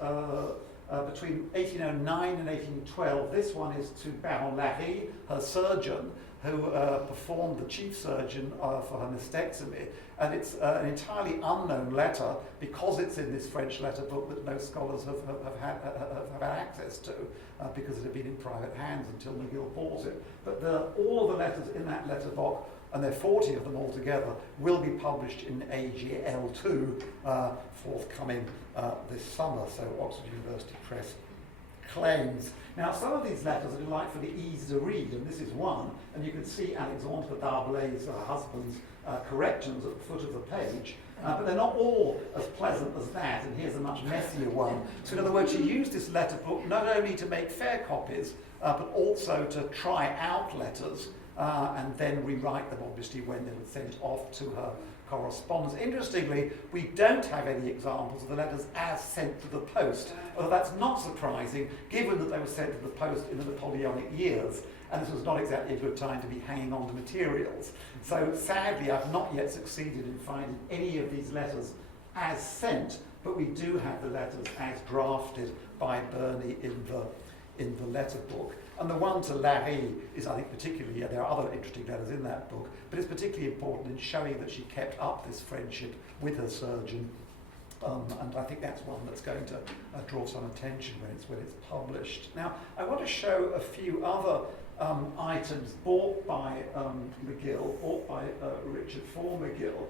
between 1809 and 1812. This one is to Baron Larry, her surgeon, who performed the chief surgeon for her mastectomy. And it's an entirely unknown letter because it's in this French letter book that no scholars have had access to because it had been in private hands until McGill bought it. But all of the letters in that letter book, and there are 40 of them altogether, will be published in AGL2, forthcoming this summer, so Oxford University Press claims. Now, some of these letters are delightfully easy to read, and this is one, and you can see Alexandre D'Arblay's, her husband's, corrections at the foot of the page, but they're not all as pleasant as that, and here's a much messier one. So in other words, she used this letter book not only to make fair copies, but also to try out letters, and then rewrite them, obviously, when they were sent off to her correspondence. Interestingly, we don't have any examples of the letters as sent to the post, although that's not surprising given that they were sent to the post in the Napoleonic years, and this was not exactly a good time to be hanging on to materials. So sadly, I've not yet succeeded in finding any of these letters as sent, but we do have the letters as drafted by Burney in the letter book. And the one to Larry is, I think, particularly, there are other interesting letters in that book, but it's particularly important in showing that she kept up this friendship with her surgeon. And I think that's one that's going to draw some attention when it's published. Now, I want to show a few other items bought by McGill, bought by Richard for McGill,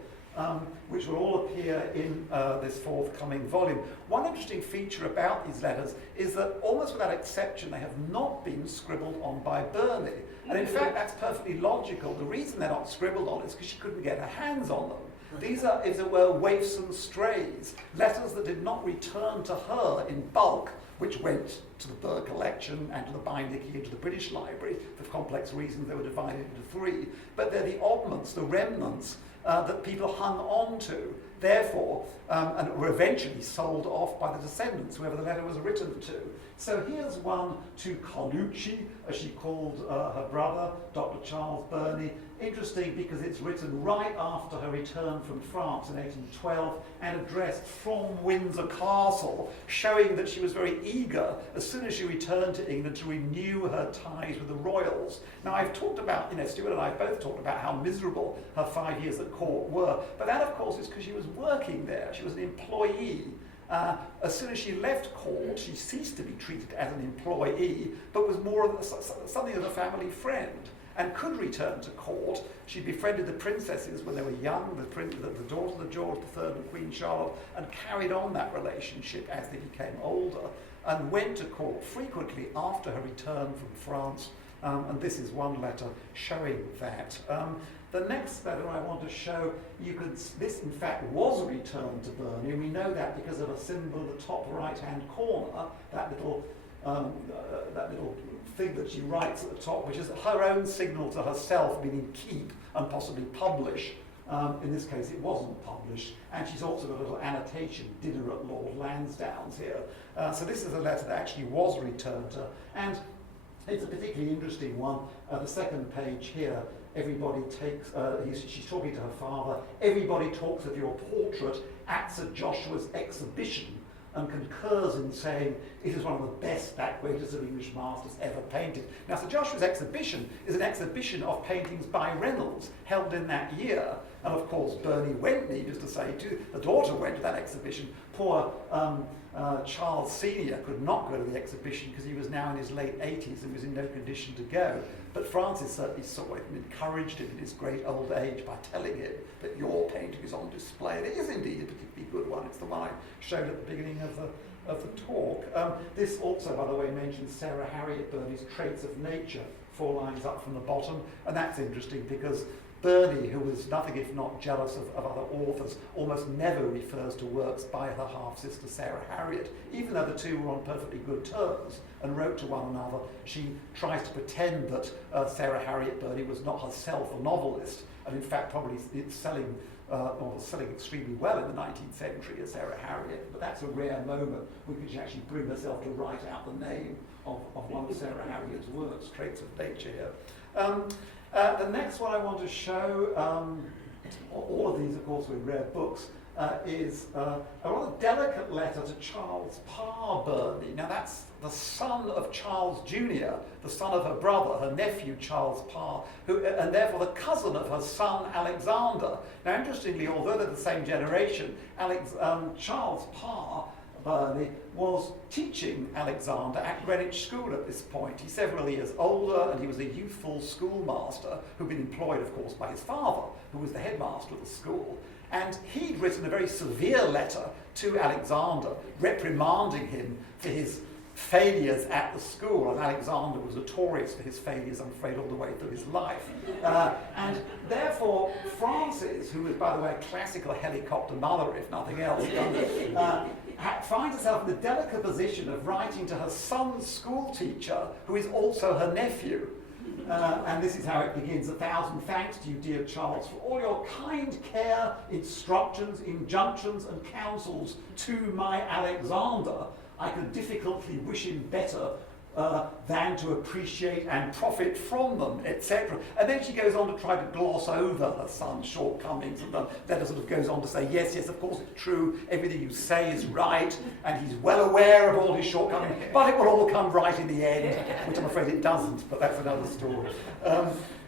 which will all appear in this forthcoming volume. One interesting feature about these letters is that almost without exception they have not been scribbled on by Burney. And in fact that's perfectly logical. The reason they're not scribbled on is because she couldn't get her hands on them. These are, as it were, waifs and strays, letters that did not return to her in bulk, which went to the Burr collection and to the Bindicke and to the British Library. For complex reasons they were divided into three. But they're the oddments, the remnants, that people hung on to, therefore, and were eventually sold off by the descendants, whoever the letter was written to. So here's one to Colucci, as she called her brother, Dr. Charles Burney. Interesting because it's written right after her return from France in 1812 and addressed from Windsor Castle, showing that she was very eager, as soon as she returned to England, to renew her ties with the royals. Now, I've talked about, Stuart and I both talked about how miserable her 5 years at court were, but that, of course, is because she was working there. She was an employee. As soon as she left court, she ceased to be treated as an employee, but was more of something of a family friend, and could return to court. She befriended the princesses when they were young, the daughter of George III and Queen Charlotte, and carried on that relationship as they became older, and went to court frequently after her return from France. And this is one letter showing that. The next letter I want to show, this in fact was a return to Burney, and we know that because of a symbol in the top right-hand corner, that little thing that she writes at the top, which is her own signal to herself, meaning keep and possibly publish. In this case, it wasn't published, and she's also got a little annotation, dinner at Lord Lansdowne's here. So this is a letter that actually was returned to, and it's a particularly interesting one. The second page here, everybody takes, she's talking to her father, everybody talks of your portrait at Sir Joshua's exhibition, and concurs in saying it is one of the best backwaiters of English masters ever painted. Now, Sir Joshua's exhibition is an exhibition of paintings by Reynolds, held in that year. And of course, Burney went, needless to say, too. The daughter went to that exhibition. Poor Charles Sr. could not go to the exhibition because he was now in his late 80s and was in no condition to go. But Frances certainly saw it and encouraged him in his great old age by telling him that your painting is on display. And it is indeed a particularly good one. It's the one I showed at the beginning of the talk. This also, by the way, mentions Sarah Harriet Burney's Traits of Nature, 4 lines up from the bottom. And that's interesting because Burney, who was nothing if not jealous of other authors, almost never refers to works by her half-sister Sarah Harriet. Even though the two were on perfectly good terms and wrote to one another, she tries to pretend that Sarah Harriet Burney was not herself a novelist, and in fact probably selling extremely well in the 19th century as Sarah Harriet, but that's a rare moment when she can actually bring herself to write out the name of one of Sarah Harriet's works, Traits of Nature here. The next one I want to show, all of these of course were rare books, is a rather delicate letter to Charles Parr Burney. Now that's the son of Charles Jr., the son of her brother, her nephew Charles Parr, and therefore the cousin of her son Alexander. Now interestingly, although they're the same generation, Charles Parr Burney was teaching Alexander at Greenwich School at this point. He's several years older, and he was a youthful schoolmaster who'd been employed, of course, by his father, who was the headmaster of the school. And he'd written a very severe letter to Alexander, reprimanding him for his failures at the school, and Alexander was notorious for his failures, I'm afraid, all the way through his life. And therefore, Frances, who was, by the way, a classical helicopter mother, if nothing else, finds herself in the delicate position of writing to her son's school teacher, who is also her nephew. And this is how it begins. 1,000 thanks to you, dear Charles, for all your kind care, instructions, injunctions, and counsels to my Alexander. I could difficultly wish him better than to appreciate and profit from them, etc. And then she goes on to try to gloss over her son's shortcomings, and the letter sort of goes on to say, yes, yes, of course it's true, everything you say is right, and he's well aware of all his shortcomings, but it will all come right in the end, which I'm afraid it doesn't, but that's another story.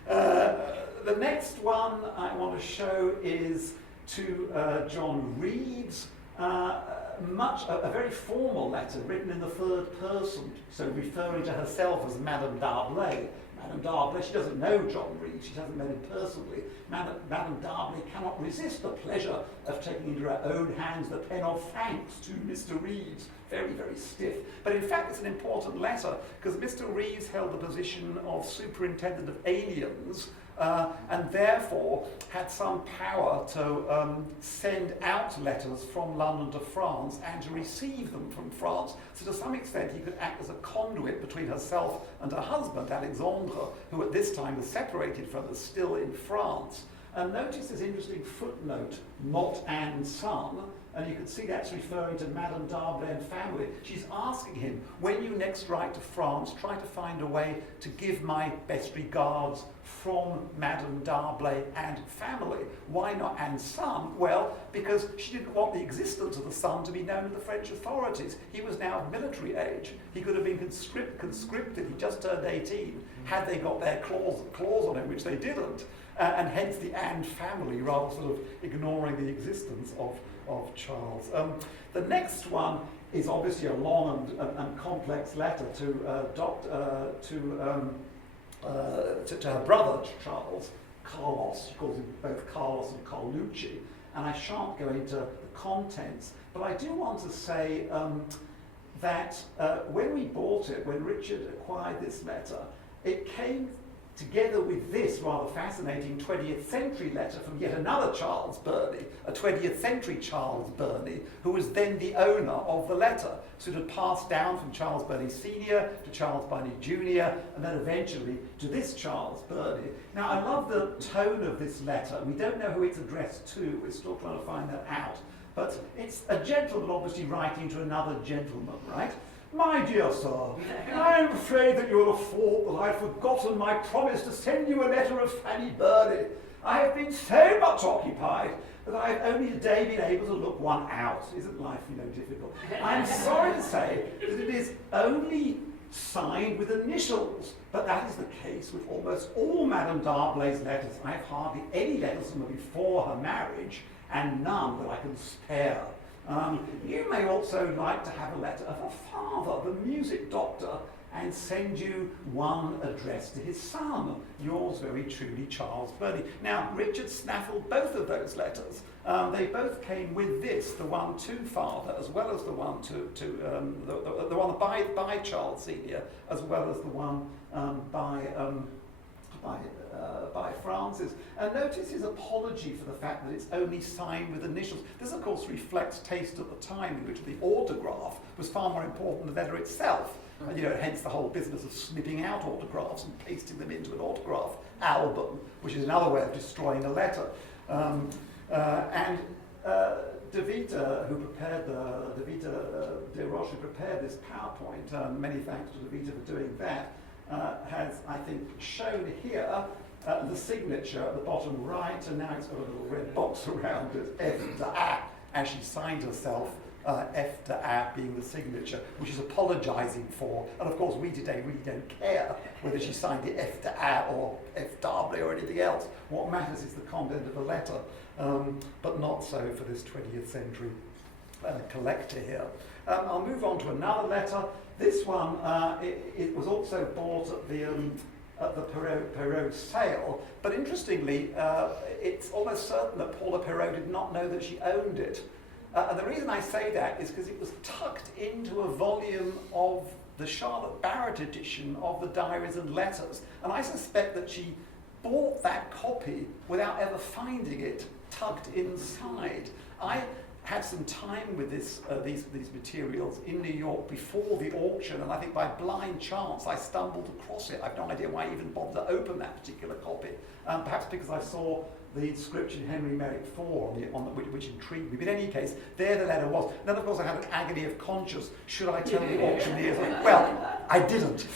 The next one I want to show is to John Reeves. A very formal letter written in the third person, so referring to herself as Madame D'Arblay. Madame D'Arblay, she doesn't know John Reeves, she hasn't met him personally. Madame D'Arblay cannot resist the pleasure of taking into her own hands the pen of thanks to Mr. Reeves. Very, very stiff. But in fact, it's an important letter, because Mr. Reeves held the position of Superintendent of Aliens, and therefore had some power to send out letters from London to France and to receive them from France. So to some extent he could act as a conduit between herself and her husband, Alexandre, who at this time was separated from her, still in France. And notice this interesting footnote, not and son, and you can see that's referring to Madame D'Arblay and family. She's asking him, when you next write to France, try to find a way to give my best regards from Madame D'Arblay and family. Why not and son? Well, because she didn't want the existence of the son to be known to the French authorities. He was now of military age. He could have been conscripted. He just turned 18. Had they got their claws on him, which they didn't. And hence the and family, rather sort of ignoring the existence of Charles. The next one is obviously a long and complex letter to her brother Charles, Carlos. She calls him both Carlos and Carlucci, and I shan't go into the contents, but I do want to say that when we bought it, when Richard acquired this letter, it came together with this rather fascinating 20th century letter from yet another Charles Burney, a 20th century Charles Burney, who was then the owner of the letter. So it had passed down from Charles Burney Sr. to Charles Burney Jr., and then eventually to this Charles Burney. Now, I love the tone of this letter. We don't know who it's addressed to. We're still trying to find that out. But it's a gentleman obviously writing to another gentleman, right? My dear sir, I am afraid that you will have thought that I have forgotten my promise to send you a letter of Fanny Burney. I have been so much occupied that I have only today been able to look one out. Isn't life, difficult? I am sorry to say that it is only signed with initials, but that is the case with almost all Madame D'Arblay's letters. I have hardly any letters from her before her marriage, and none that I can spare. You may also like to have a letter of her father, the music doctor, and send you one addressed to his son, yours very truly, Charles Burney. Now, Richard snaffled both of those letters. They both came with this, the one to father, as well as the one the one by Charles Senior, as well as the one by Frances. And notice his apology for the fact that it's only signed with initials. This, of course, reflects taste at the time in which the autograph was far more important than the letter itself. And, hence the whole business of snipping out autographs and pasting them into an autograph album, which is another way of destroying a letter. De Vita, who prepared De Vita de Roche, who prepared this PowerPoint, many thanks to De Vita for doing that, has, I think, shown here the signature at the bottom right, and now it's got a little red box around it, F de A, and she signed herself, F de A being the signature, which is apologising for, and of course we today really don't care whether she signed it F de A or F D'Arblay or anything else. What matters is the content of the letter, but not so for this 20th century collector here. I'll move on to another letter. This one, it was also bought at the Perrault sale, but interestingly, it's almost certain that Paula Perrault did not know that she owned it. And the reason I say that is because it was tucked into a volume of the Charlotte Barrett edition of the Diaries and Letters, and I suspect that she bought that copy without ever finding it tucked inside. had some time with these materials in New York before the auction, and I think by blind chance I stumbled across it. I've no idea why I even bothered to open that particular copy. Perhaps because I saw the inscription Henry Merrick IV which intrigued me. But in any case, there the letter was. Then of course I had an agony of conscience. Should I tell the auctioneers? Well, I didn't.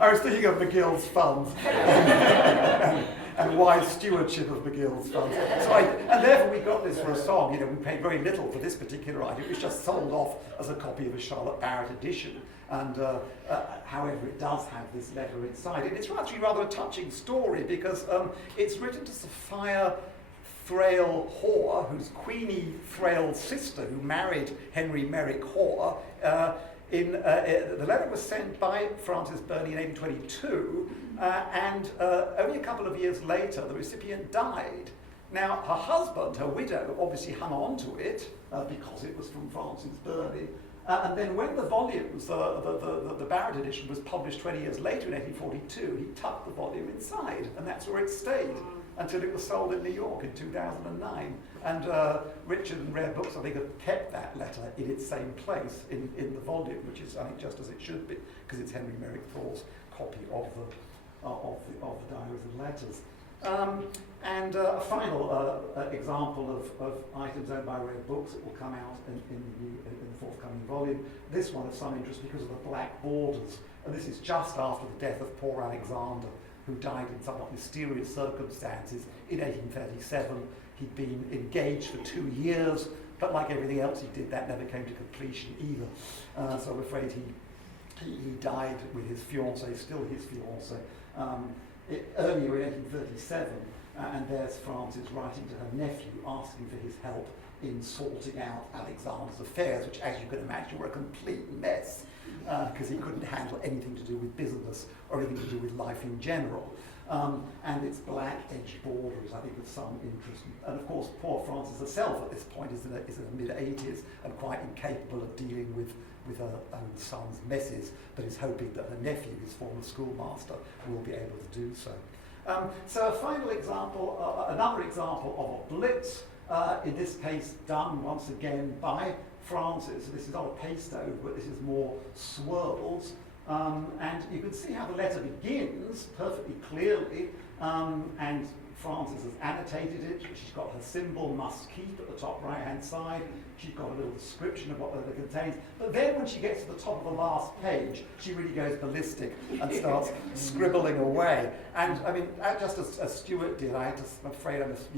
I was thinking of McGill's funds and wise stewardship of McGill's funds. And therefore we got this for a song. You know, we paid very little for this particular item. It was just sold off as a copy of a Charlotte Barrett edition. And however, it does have this letter inside. And it's actually rather a touching story because it's written to Sophia Thrale Hoare, who's Queenie Thrale's sister, who married Henry Merrick Hoare. The letter was sent by Frances Burney in 1822, and only a couple of years later, the recipient died. Now, her husband, her widow, obviously hung on to it because it was from Frances Burney. And then when the volumes, the Barrett edition was published 20 years later in 1842, he tucked the volume inside, and that's where it stayed until it was sold in New York in 2009. And Richard and Rare Books, I think, have kept that letter in its same place in the volume, which is, I think, just as it should be, because it's Henry Merrick IV's copy of the diaries and letters. And a final example of items owned by Rare Books that will come out in the forthcoming volume. This one of some interest because of the black borders. And this is just after the death of poor Alexander, who died in somewhat mysterious circumstances in 1837. He'd been engaged for 2 years, but like everything else he did, that never came to completion either. So I'm afraid he died with his fiancée, still his fiancée, earlier in 1837. And there's Frances writing to her nephew, asking for his help in sorting out Alexander's affairs, which, as you can imagine, were a complete mess, because he couldn't handle anything to do with business or anything to do with life in general. And its black edged borders, I think, of some interest. And of course, poor Frances herself at this point is in her mid-80s and quite incapable of dealing with her own son's messes, but is hoping that her nephew, his former schoolmaster, will be able to do so. So a final example, another example of a blitz, in this case done once again by Frances. So this is not a paste over, but this is more swirls. And you can see how the letter begins perfectly clearly, and Frances has annotated it. She's got her symbol, must keep, at the top right-hand side. She's got a little description of what the letter contains. But then when she gets to the top of the last page, she really goes ballistic and starts scribbling away. And I mean, just as Stuart did, I'm afraid I must,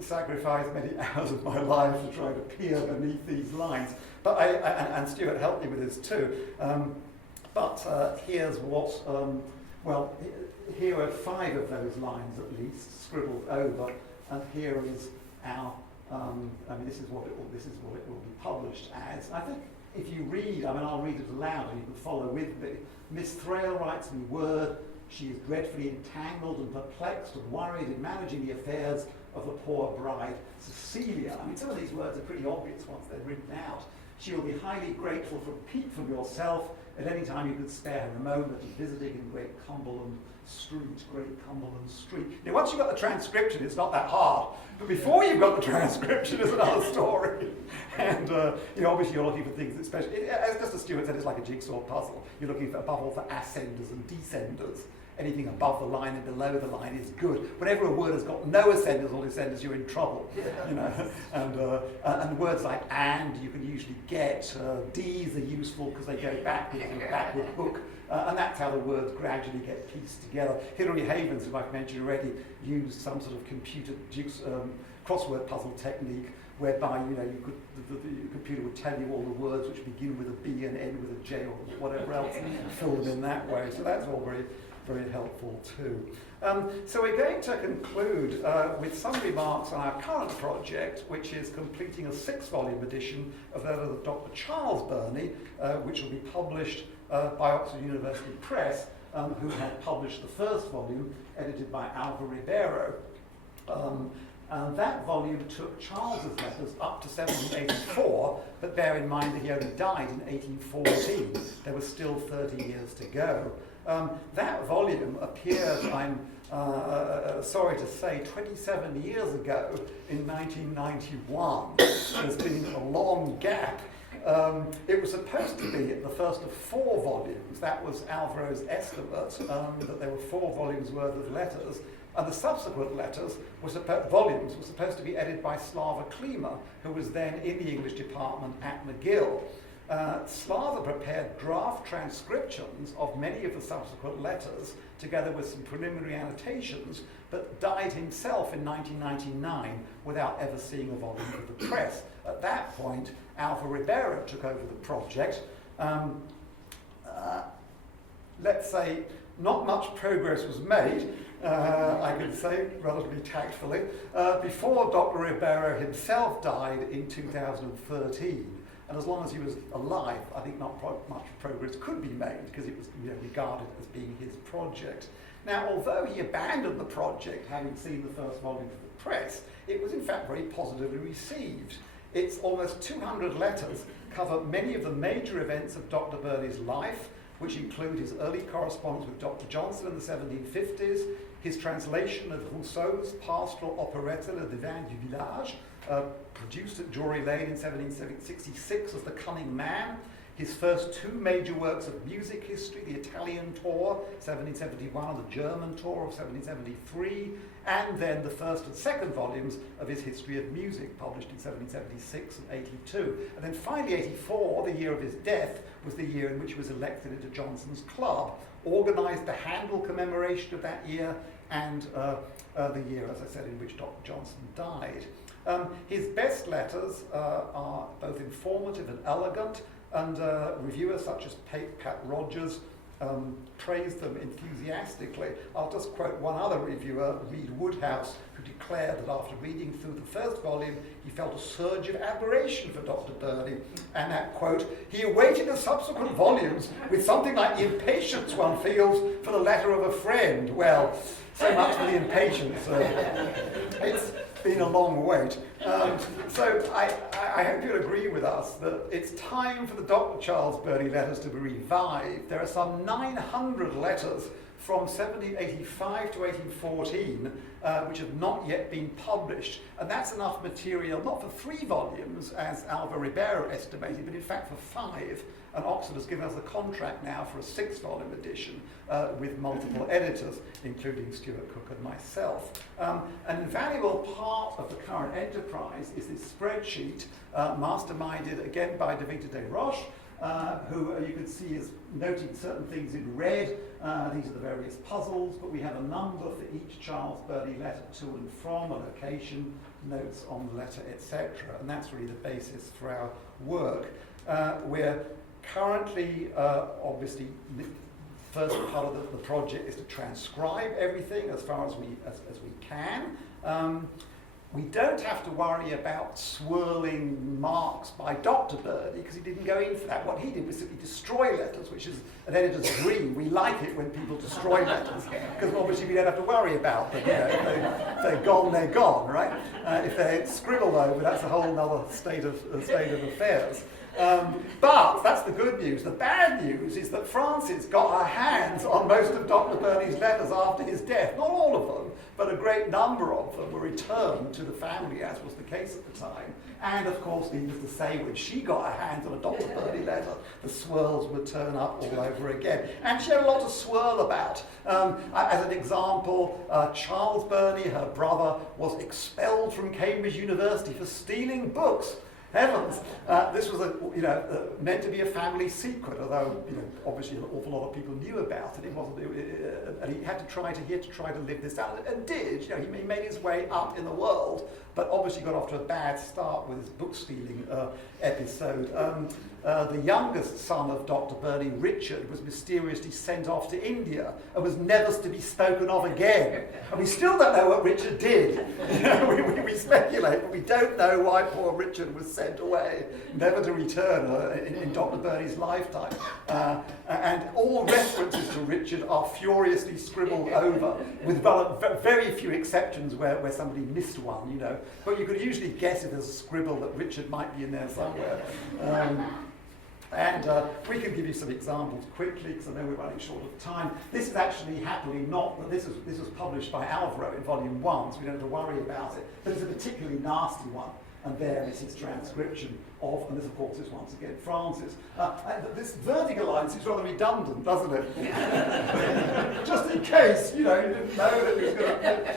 sacrifice many hours of my life to try to peer beneath these lines. But and Stuart helped me with this too. Here's what, here are 5 of those lines at least scribbled over, and here is our. This is what it will be published as. I think if you read, I'll read it aloud and you can follow with me. Miss Thrale writes me word. She is dreadfully entangled and perplexed and worried in managing the affairs of the poor bride, Cecilia. Some of these words are pretty obvious once they're written out. She will be highly grateful for a peep from yourself at any time you could spare her a moment of visiting in Great Cumberland Street. Now, once you've got the transcription, it's not that hard. But before you've got the transcription, it's another story. And obviously you're looking for things, especially, as Mr. Stewart said, it's like a jigsaw puzzle. You're looking for, above all, for ascenders and descenders. Anything above the line and below the line is good. Whenever a word has got no ascenders or descenders, you're in trouble. And words like "and" you can usually get. D's are useful because they go backwards in a backward hook. And that's how the words gradually get pieced together. Hilary Havens, who I've mentioned already, used some sort of computer crossword puzzle technique whereby the computer would tell you all the words which begin with a B and end with a J or whatever else, and fill them in that way. So that's all very, very helpful too. So we're going to conclude with some remarks on our current project, which is completing a 6-volume edition of the letter of Dr. Charles Burney, which will be published by Oxford University Press, who had published the first volume, edited by Alva Ribeiro. And that volume took Charles's letters up to 1784, but bear in mind that he only died in 1814. There was still 30 years to go. That volume appeared, I'm sorry to say, 27 years ago in 1991. There's been a long gap. It was supposed to be the first of 4 volumes. That was Alvaro's estimate, that there were 4 volumes worth of letters. And the subsequent volumes were supposed to be edited by Slava Klima, who was then in the English department at McGill. Slava prepared draft transcriptions of many of the subsequent letters, together with some preliminary annotations, but died himself in 1999 without ever seeing a volume of the press. At that point, Alva Ribeiro took over the project. Let's say not much progress was made, I could say, relatively tactfully, before Dr. Ribeiro himself died in 2013. And as long as he was alive, I think not much progress could be made, because it was regarded as being his project. Now, although he abandoned the project, having seen the first volume of the press, it was in fact very positively received. Its almost 200 letters cover many of the major events of Dr. Burney's life, which include his early correspondence with Dr. Johnson in the 1750s, his translation of Rousseau's pastoral operetta Le Devin du Village, produced at Drury Lane in 1766 as The Cunning Man, his first 2 major works of music history, the Italian tour, 1771, and the German tour of 1773, and then the first and second volumes of his history of music, published in 1776 and 82. And then finally 84, the year of his death, was the year in which he was elected into Johnson's Club, organised the Handel commemoration of that year, and the year, as I said, in which Dr. Johnson died. His best letters are both informative and elegant, and reviewers such as Pat Rogers praised them enthusiastically. I'll just quote one other reviewer, Reed Woodhouse, who declared that after reading through the first volume, he felt a surge of admiration for Dr. Burney, and that, quote, he awaited the subsequent volumes with something like the impatience one feels for the letter of a friend. Well, so much for the impatience. It's been a long wait. So I hope you'll agree with us that it's time for the Dr. Charles Burney letters to be revived. There are some 900 letters from 1785 to 1814 which have not yet been published. And that's enough material, not for 3 volumes, as Alva Ribeiro estimated, but in fact for 5. And Oxford has given us a contract now for a 6-volume edition with multiple editors, including Stuart Cook and myself. An invaluable part of the current enterprise is this spreadsheet, masterminded again by Davida de Roche, who you can see is noting certain things in red. These are the various puzzles, but we have a number for each Charles Burney letter to and from, a location, notes on the letter, etc. And that's really the basis for our work. We're currently, obviously, the first part of the project is to transcribe everything as far as we can. We don't have to worry about swirling marks by Dr. Burney, because he didn't go in for that. What he did was simply destroy letters, which is an editor's dream. We like it when people destroy letters, because obviously we don't have to worry about them. If they're gone, right? If they're scribbled over, that's a whole other state of affairs. But that's the good news. The bad news is that Frances got her hands on most of Dr. Burney's letters after his death. Not all of them, but a great number of them were returned to the family, as was the case at the time. And of course, needless to say, when she got her hands on a Dr. Burney letter, the swirls would turn up all over again. And she had a lot to swirl about. As an example, Charles Burney, her brother, was expelled from Cambridge University for stealing books. Heavens! This was meant to be a family secret, although obviously an awful lot of people knew about it. It wasn't, and he had to try to live this out, and did. He made his way up in the world, but obviously got off to a bad start with his book stealing episode. The youngest son of Dr. Burney, Richard, was mysteriously sent off to India and was never to be spoken of again. And we still don't know what Richard did. We speculate, but we don't know why poor Richard was sent away, never to return in Dr. Burney's lifetime. And all references to Richard are furiously scribbled over, with very few exceptions where somebody missed one, But you could usually guess if there's a scribble that Richard might be in there somewhere. And we can give you some examples quickly because I know we're running short of time. This is actually happily not, but this was published by Alvaro in volume 1, so we don't have to worry about it. But it's a particularly nasty one. And there is his transcription of, and this of course is once again Frances. This vertical line seems rather redundant, doesn't it? Just in case, you didn't know that it was going to.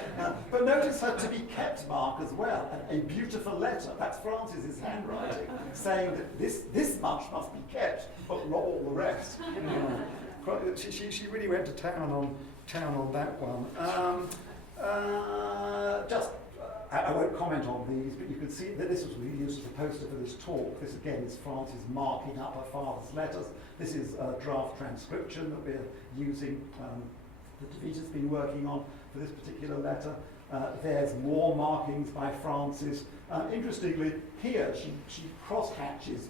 But notice her to be kept mark as well, a beautiful letter. That's Frances's handwriting, saying that this much must be kept, but not all the rest. She really went to town on that one. I won't comment on these, but you can see that this was really used as a poster for this talk. This again is Frances marking up her father's letters. This is a draft transcription that we're using, that Davita's been working on for this particular letter. There's more markings by Frances. Interestingly, here she cross-hatches.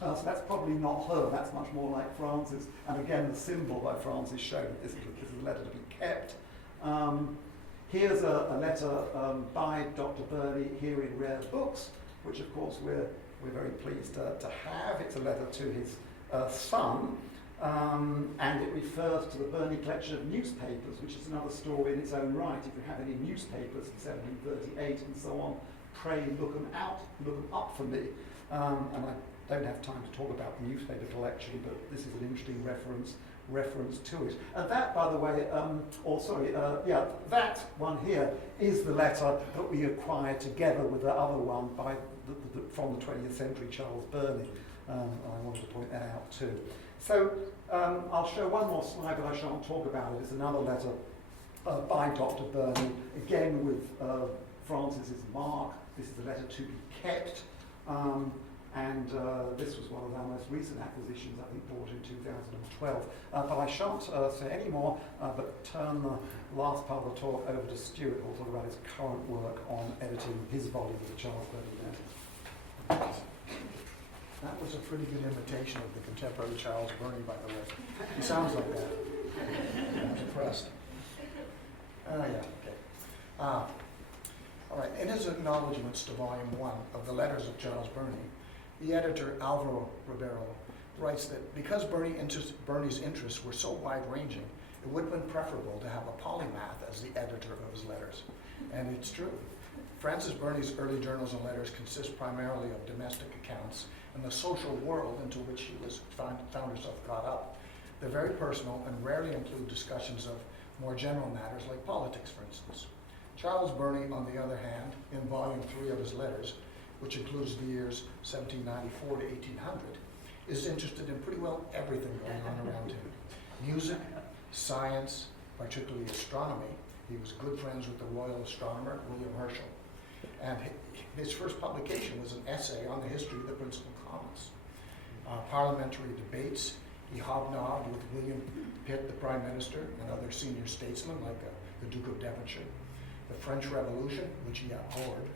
So that's probably not her, that's much more like Frances. And again, the symbol by Frances showing that this is a letter to be kept. Here's a letter by Dr. Burney here in Rare Books, which of course we're very pleased to have. It's a letter to his son, and it refers to the Burney collection of newspapers, which is another story in its own right. If you have any newspapers in 1738 and so on, pray look them up for me. And I don't have time to talk about the newspaper collection, but this is an interesting reference to it. And that, by the way, that one here is the letter that we acquired together with the other one by from the 20th century, Charles Burneys. I wanted to point that out too. So I'll show one more slide, but I shan't talk about it. It's another letter by Dr. Burney, again with Frances's mark. This is a letter to be kept. And this was one of our most recent acquisitions, I think, bought in 2012. But I shan't say any more, but turn the last part of the talk over to Stuart, who will talk about his current work on editing his volume of the Charles Burney letters. That was a pretty good imitation of the contemporary Charles Burney, by the way. He sounds like that. I'm impressed. Okay. All right, in his acknowledgments to Volume 1 of the Letters of Charles Burney, the editor, Alvaro Ribeiro, writes that because Burney's interests were so wide-ranging, it would have been preferable to have a polymath as the editor of his letters. And it's true. Frances Burney's early journals and letters consist primarily of domestic accounts and the social world into which she found herself caught up. They're very personal and rarely include discussions of more general matters like politics, for instance. Charles Burney, on the other hand, in Volume 3 of his letters, which includes the years 1794 to 1800, is interested in pretty well everything going on around him. Music, science, particularly astronomy. He was good friends with the royal astronomer, William Herschel. And his first publication was an essay on the history of the principal comets. Parliamentary debates. He hobnobbed with William Pitt, the Prime Minister, and other senior statesmen like the Duke of Devonshire. The French Revolution, which he abhorred.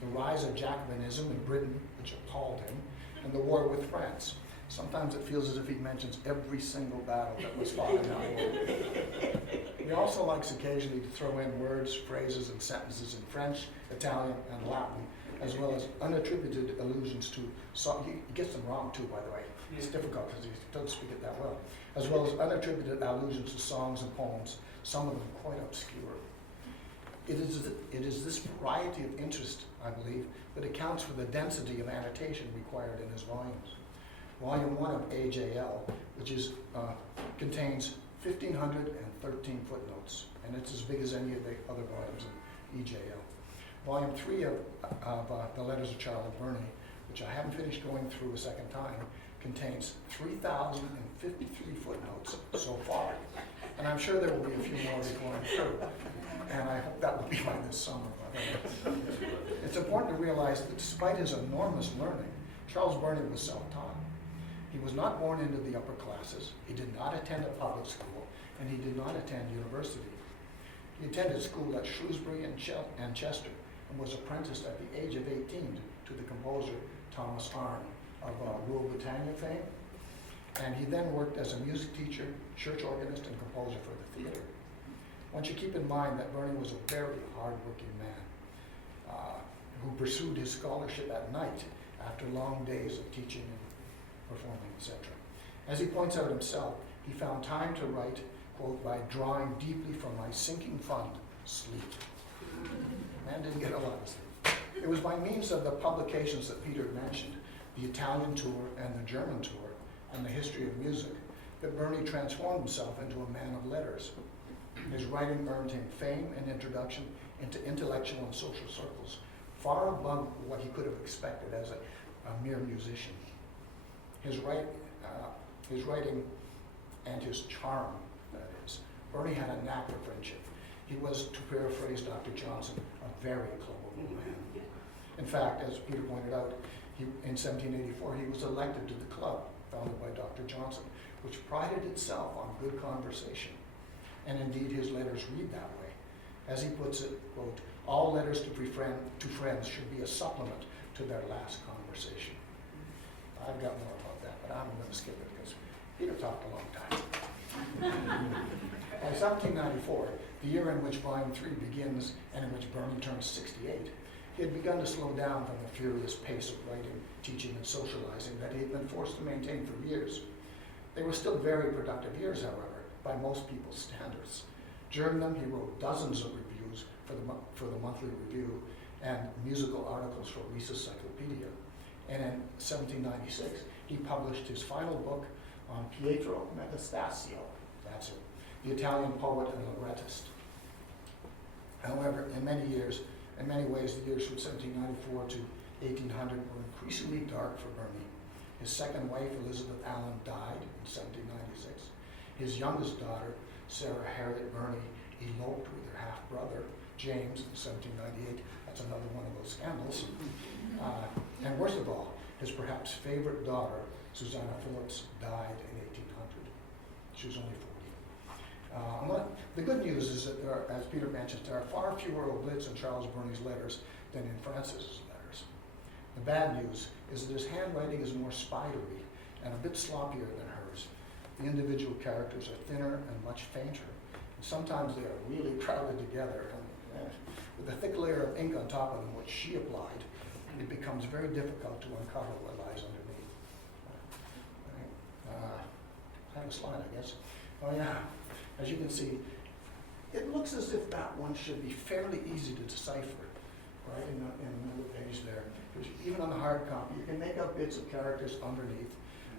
The rise of Jacobinism in Britain, which appalled him, and the war with France. Sometimes it feels as if he mentions every single battle that was fought in that war. He also likes occasionally to throw in words, phrases, and sentences in French, Italian, and Latin, as well as unattributed allusions to, he gets them wrong too, by the way. It's difficult because he doesn't speak it that well. As well as unattributed allusions to songs and poems, some of them quite obscure. It is this variety of interest, I believe, that accounts for the density of annotation required in his volumes. Volume 1 of AJL, which contains 1,513 footnotes, and it's as big as any of the other volumes of EJL. Volume 3 of the Letters of Charles Burney, which I haven't finished going through a second time, contains 3,053 footnotes so far. And I'm sure there will be a few more going through. And I hope that will be by this summer, by the way. It's important to realize that despite his enormous learning, Charles Burney was self-taught. He was not born into the upper classes. He did not attend a public school, and he did not attend university. He attended school at Shrewsbury and Chester, and was apprenticed at the age of 18 to the composer Thomas Arne of Rule Britannia fame. And he then worked as a music teacher, church organist, and composer for the theater. One should keep in mind that Burney was a very hard-working man who pursued his scholarship at night after long days of teaching performing, etc. As he points out himself, he found time to write, quote, by drawing deeply from my sinking fund, sleep. Man didn't get a lot of sleep. It was by means of the publications that Peter mentioned, the Italian tour and the German tour, and the history of music, that Burney transformed himself into a man of letters. His writing earned him fame and introduction into intellectual and social circles, far above what he could have expected as a mere musician. His writing and his charm, that is. Burney had a knack for friendship. He was, to paraphrase Dr. Johnson, a very clovable man. In fact, as Peter pointed out, in 1784, he was elected to the club founded by Dr. Johnson, which prided itself on good conversation. And indeed, his letters read that way. As he puts it, quote, all letters to friends should be a supplement to their last conversation. I've got more about that, but I'm going to skip it because Peter talked a long time. By 1794, the year in which Volume 3 begins and in which Burney turns 68, he had begun to slow down from the furious pace of writing, teaching, and socializing that he had been forced to maintain for years. They were still very productive years, however, by most people's standards. During them, he wrote dozens of reviews for the Monthly Review and musical articles for Risa's Cyclopedia. And in 1796, he published his final book on Pietro Metastasio, that's it, the Italian poet and librettist. However, in many ways, the years from 1794 to 1800 were increasingly dark for Burney. His second wife, Elizabeth Allen, died in 1796. His youngest daughter, Sarah Harriet Burney, eloped with her half-brother, James, in 1798. That's another one of those scandals. And worst of all, his perhaps favorite daughter, Susanna Phillips, died in 1800. She was only 40. The good news is that there are, as Peter mentioned, there are far fewer oblits in Charles Burney's letters than in Frances's letters. The bad news is that his handwriting is more spidery and a bit sloppier than hers. The individual characters are thinner and much fainter. And sometimes they are really crowded together. And with a thick layer of ink on top of them, which she applied, it becomes very difficult to uncover what lies underneath. I have a slide, I guess. Oh yeah, as you can see, it looks as if that one should be fairly easy to decipher, right, in the middle page there. Because even on the hard copy, you can make out bits of characters underneath.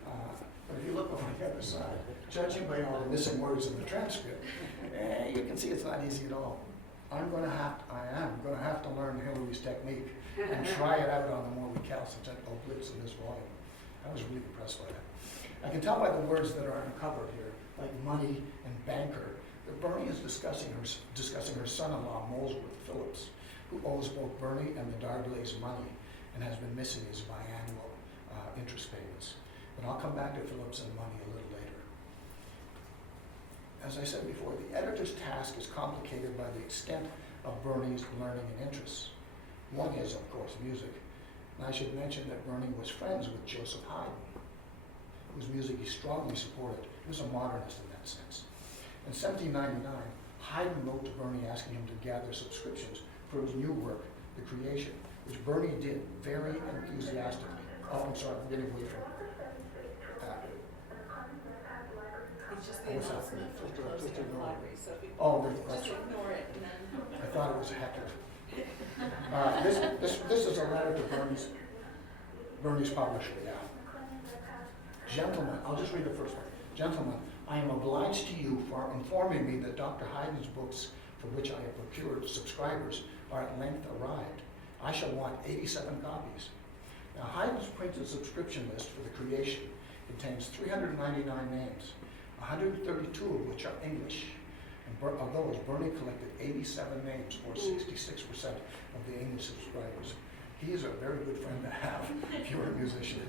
But if you look over the other side, judging by all the missing words in the transcript, you can see it's not easy at all. I am going to have to learn Hillary's technique and try it out on the more recalcitrant oblits in this volume. I was really impressed by that. I can tell by the words that are uncovered here, like money and banker, that Burney is discussing her son-in-law, Molesworth Phillips, who owes both Burney and the D'Arblays money and has been missing his biannual interest payments. But I'll come back to Phillips and money a little later. As I said before, the editor's task is complicated by the extent of Burney's learning and interests. One is, of course, music. And I should mention that Burney was friends with Joseph Haydn, whose music he strongly supported. He was a modernist in that sense. In 1799, Haydn wrote to Burney asking him to gather subscriptions for his new work, The Creation, which Burney did very enthusiastically. Oh, I'm sorry, I'm getting away from it. It's just the announcement for closing of the library, so if you just ignore it and then. I thought it was a heckler. This is a letter to Burney's publisher, yeah. Gentlemen, I'll just read the first one. Gentlemen, I am obliged to you for informing me that Dr. Haydn's books, for which I have procured subscribers, are at length arrived. I shall want 87 copies. Now, Haydn's printed subscription list for The Creation contains 399 names, 132 of which are English. And of those, Burney collected 87 names, or 66% of the English subscribers. He is a very good friend to have if you're a musician.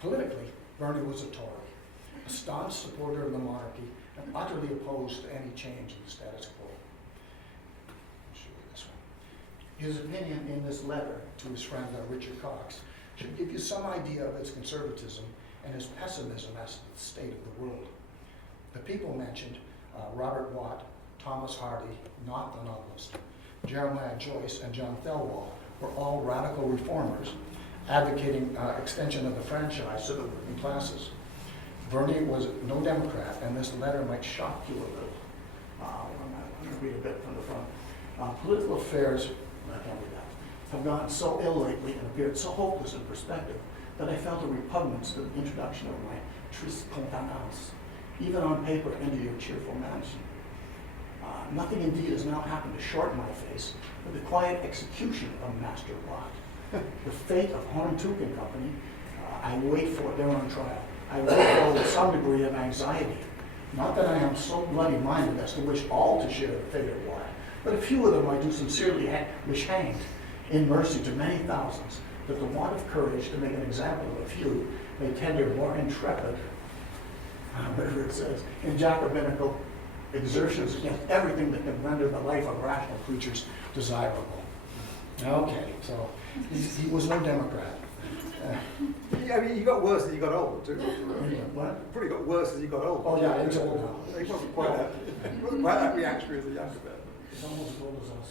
Politically, Burney was a Tory, a staunch supporter of the monarchy, and utterly opposed to any change in the status quo. I'll show you this one. His opinion in this letter to his friend Richard Cox should give you some idea of his conservatism and his pessimism as to the state of the world. The people mentioned, Robert Watt, Thomas Hardy, not the novelist, Jeremiah Joyce, and John Thelwall were all radical reformers, advocating extension of the franchise to the working classes. Burney was no Democrat, and this letter might shock you a little. I'm going to read a bit from the front. Political affairs, I can't read that, have gone so ill lately and appeared so hopeless in perspective that I felt a repugnance to the introduction of my triste contenance, even on paper, into your cheerful mansion. Nothing indeed has now happened to shorten my face, but the quiet execution of Master Watt. The fate of Horn-Tooke and Company, I wait for, they're on trial. I wait for with some degree of anxiety. Not that I am so bloody-minded as to wish all to share the fate of Watt, but a few of them I do sincerely wish hanged, in mercy to many thousands, that the want of courage to make an example of a few may tender more intrepid, whatever it says, in Jacobinical exertions against everything that can render the life of rational creatures desirable. Okay, so he was no Democrat. I mean, he got worse as he got older, too. What? Probably got worse as he got older. Oh yeah, he's old now. He wasn't quite that reactionary as a younger man. He's almost as old as us.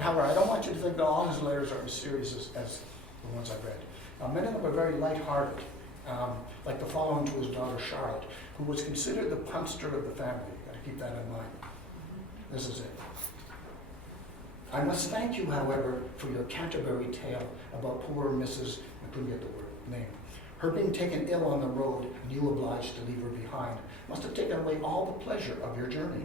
However, I don't want you to think that all his letters are as serious as the ones I've read. Many of them are very lighthearted, like the following to his daughter Charlotte, who was considered the punster of the family. You've got to keep that in mind. This is it. I must thank you, however, for your Canterbury tale about poor Mrs. I couldn't get the name. Her being taken ill on the road and you obliged to leave her behind must have taken away all the pleasure of your journey.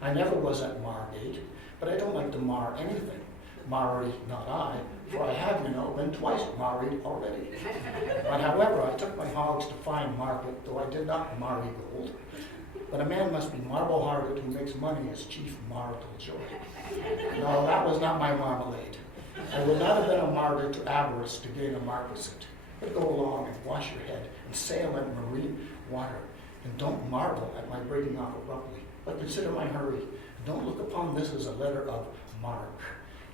I never was at Margate, but I don't like to mar anything. Married, not I, for I have, been twice married already. But however, I took my hogs to fine market, though I did not marry gold. But a man must be marble-hearted who makes money his chief marital joy. No, that was not my marmalade. I would not have been a martyr to avarice to gain a marquisate. But go along and wash your head and sail in marine water. And don't marvel at my breaking off abruptly, but consider my hurry. And don't look upon this as a letter of marque.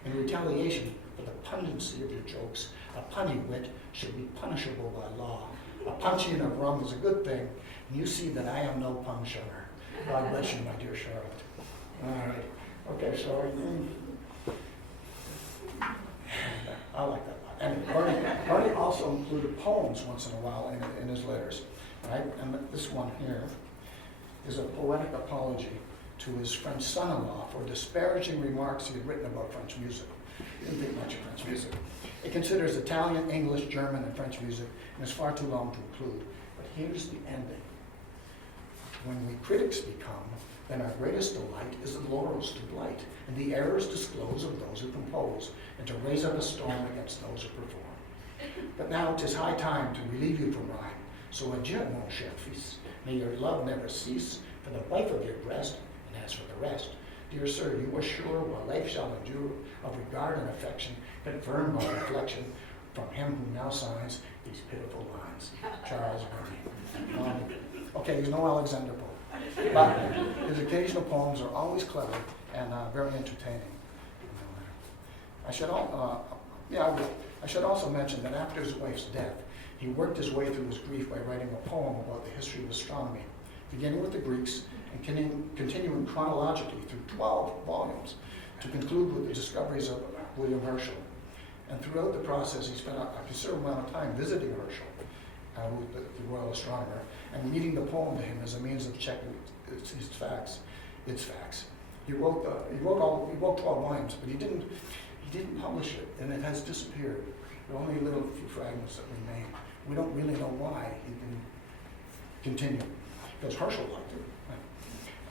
In retaliation for the pungency of your jokes, a punny wit should be punishable by law. A punching of rum is a good thing, and you see that I am no puntioner. God bless you, my dear Charlotte. All right. Okay, so I like that one. And Burney also included poems once in a while in his letters. Right? And this one here is a poetic apology to his French son-in-law for disparaging remarks he had written about French music. He didn't think much of French music. It considers Italian, English, German, and French music, and is far too long to include. But here's the ending. When we critics become, then our greatest delight is the laurels to blight, and the errors disclose of those who compose, and to raise up a storm against those who perform. But now 'tis high time to relieve you from rhyme, so adieu, mon cher fils. May your love never cease for the wife of your breast, and as for the rest, dear sir, you are sure while life shall endure of regard and affection, confirmed by reflection from him who now signs these pitiful lines. Charles Burney. Okay, he's no Alexander Pope. But his occasional poems are always clever and very entertaining. I should also mention that after his wife's death, he worked his way through his grief by writing a poem about the history of astronomy, beginning with the Greeks and continuing chronologically through 12 volumes to conclude with the discoveries of William Herschel. And throughout the process, he spent a considerable amount of time visiting Herschel, who was the royal astronomer, and reading the poem to him as a means of checking its facts. He wrote 12 volumes, but he didn't publish it, and it has disappeared. There are only a little few fragments that remain. We don't really know why he didn't continue, because Herschel liked it.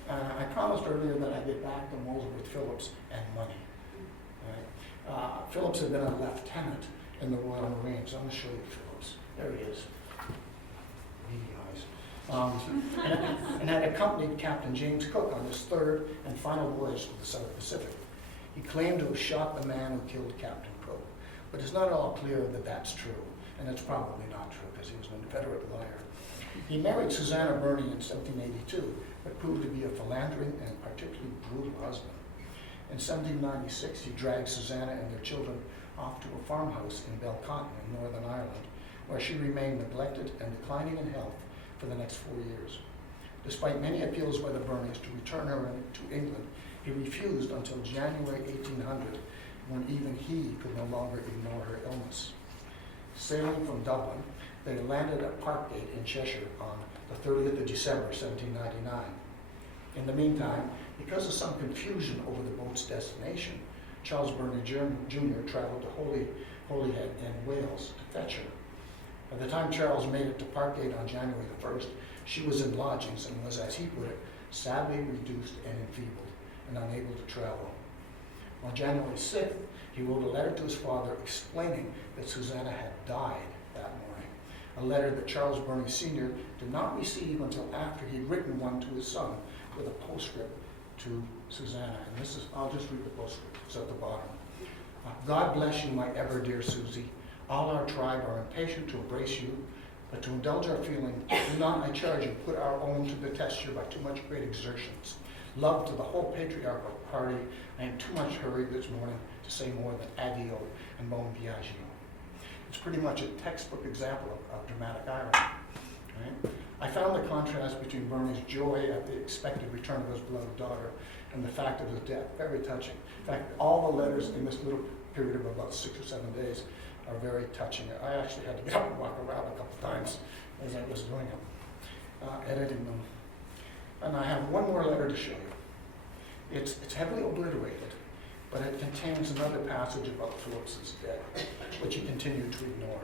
I promised earlier that I'd get back to Molesworth Phillips and money. Right? Phillips had been a lieutenant in the Royal Marines. I'm going to show you Phillips. There he is. And had accompanied Captain James Cook on his third and final voyage to the South Pacific. He claimed to have shot the man who killed Captain Cook, but it's not all clear that that's true, and it's probably not true because he was an inveterate liar. He married Susanna Burney in 1782, but proved to be a philandering and particularly brutal husband. In 1796, he dragged Susanna and their children off to a farmhouse in Belcotton in Northern Ireland, where she remained neglected and declining in health for the next 4 years. Despite many appeals by the Burneys to return her to England, he refused until January 1800, when even he could no longer ignore her illness. Sailing from Dublin, they landed at Parkgate in Cheshire on the 30th of December, 1799. In the meantime, because of some confusion over the boat's destination, Charles Burney Jr. traveled to Holyhead in Wales to fetch her. By the time Charles made it to Parkgate on January the 1st, she was in lodgings and was, as he put it, sadly reduced and enfeebled and unable to travel. On January 6th, he wrote a letter to his father explaining that Susanna had died that morning, a letter that Charles Burney Sr. did not receive until after he'd written one to his son with a postscript to Susanna. And this is, I'll just read the postscript, it's at the bottom. God bless you, my ever dear Susie. All our tribe are impatient to embrace you, but to indulge our feeling, do not, I charge you, put our own to the test by too much great exertions. Love to the whole patriarchal party. I am too much hurried this morning to say more than addio and bon viaggio. It's pretty much a textbook example of dramatic irony. Right? I found the contrast between Burney's joy at the expected return of his beloved daughter and the fact of his death very touching. In fact, all the letters in this little period of about 6 or 7 days are very touching. I actually had to get up and walk around a couple times as I was doing them, editing them. And I have one more letter to show you. It's heavily obliterated, but it contains another passage about Phillips's death, which he continued to ignore.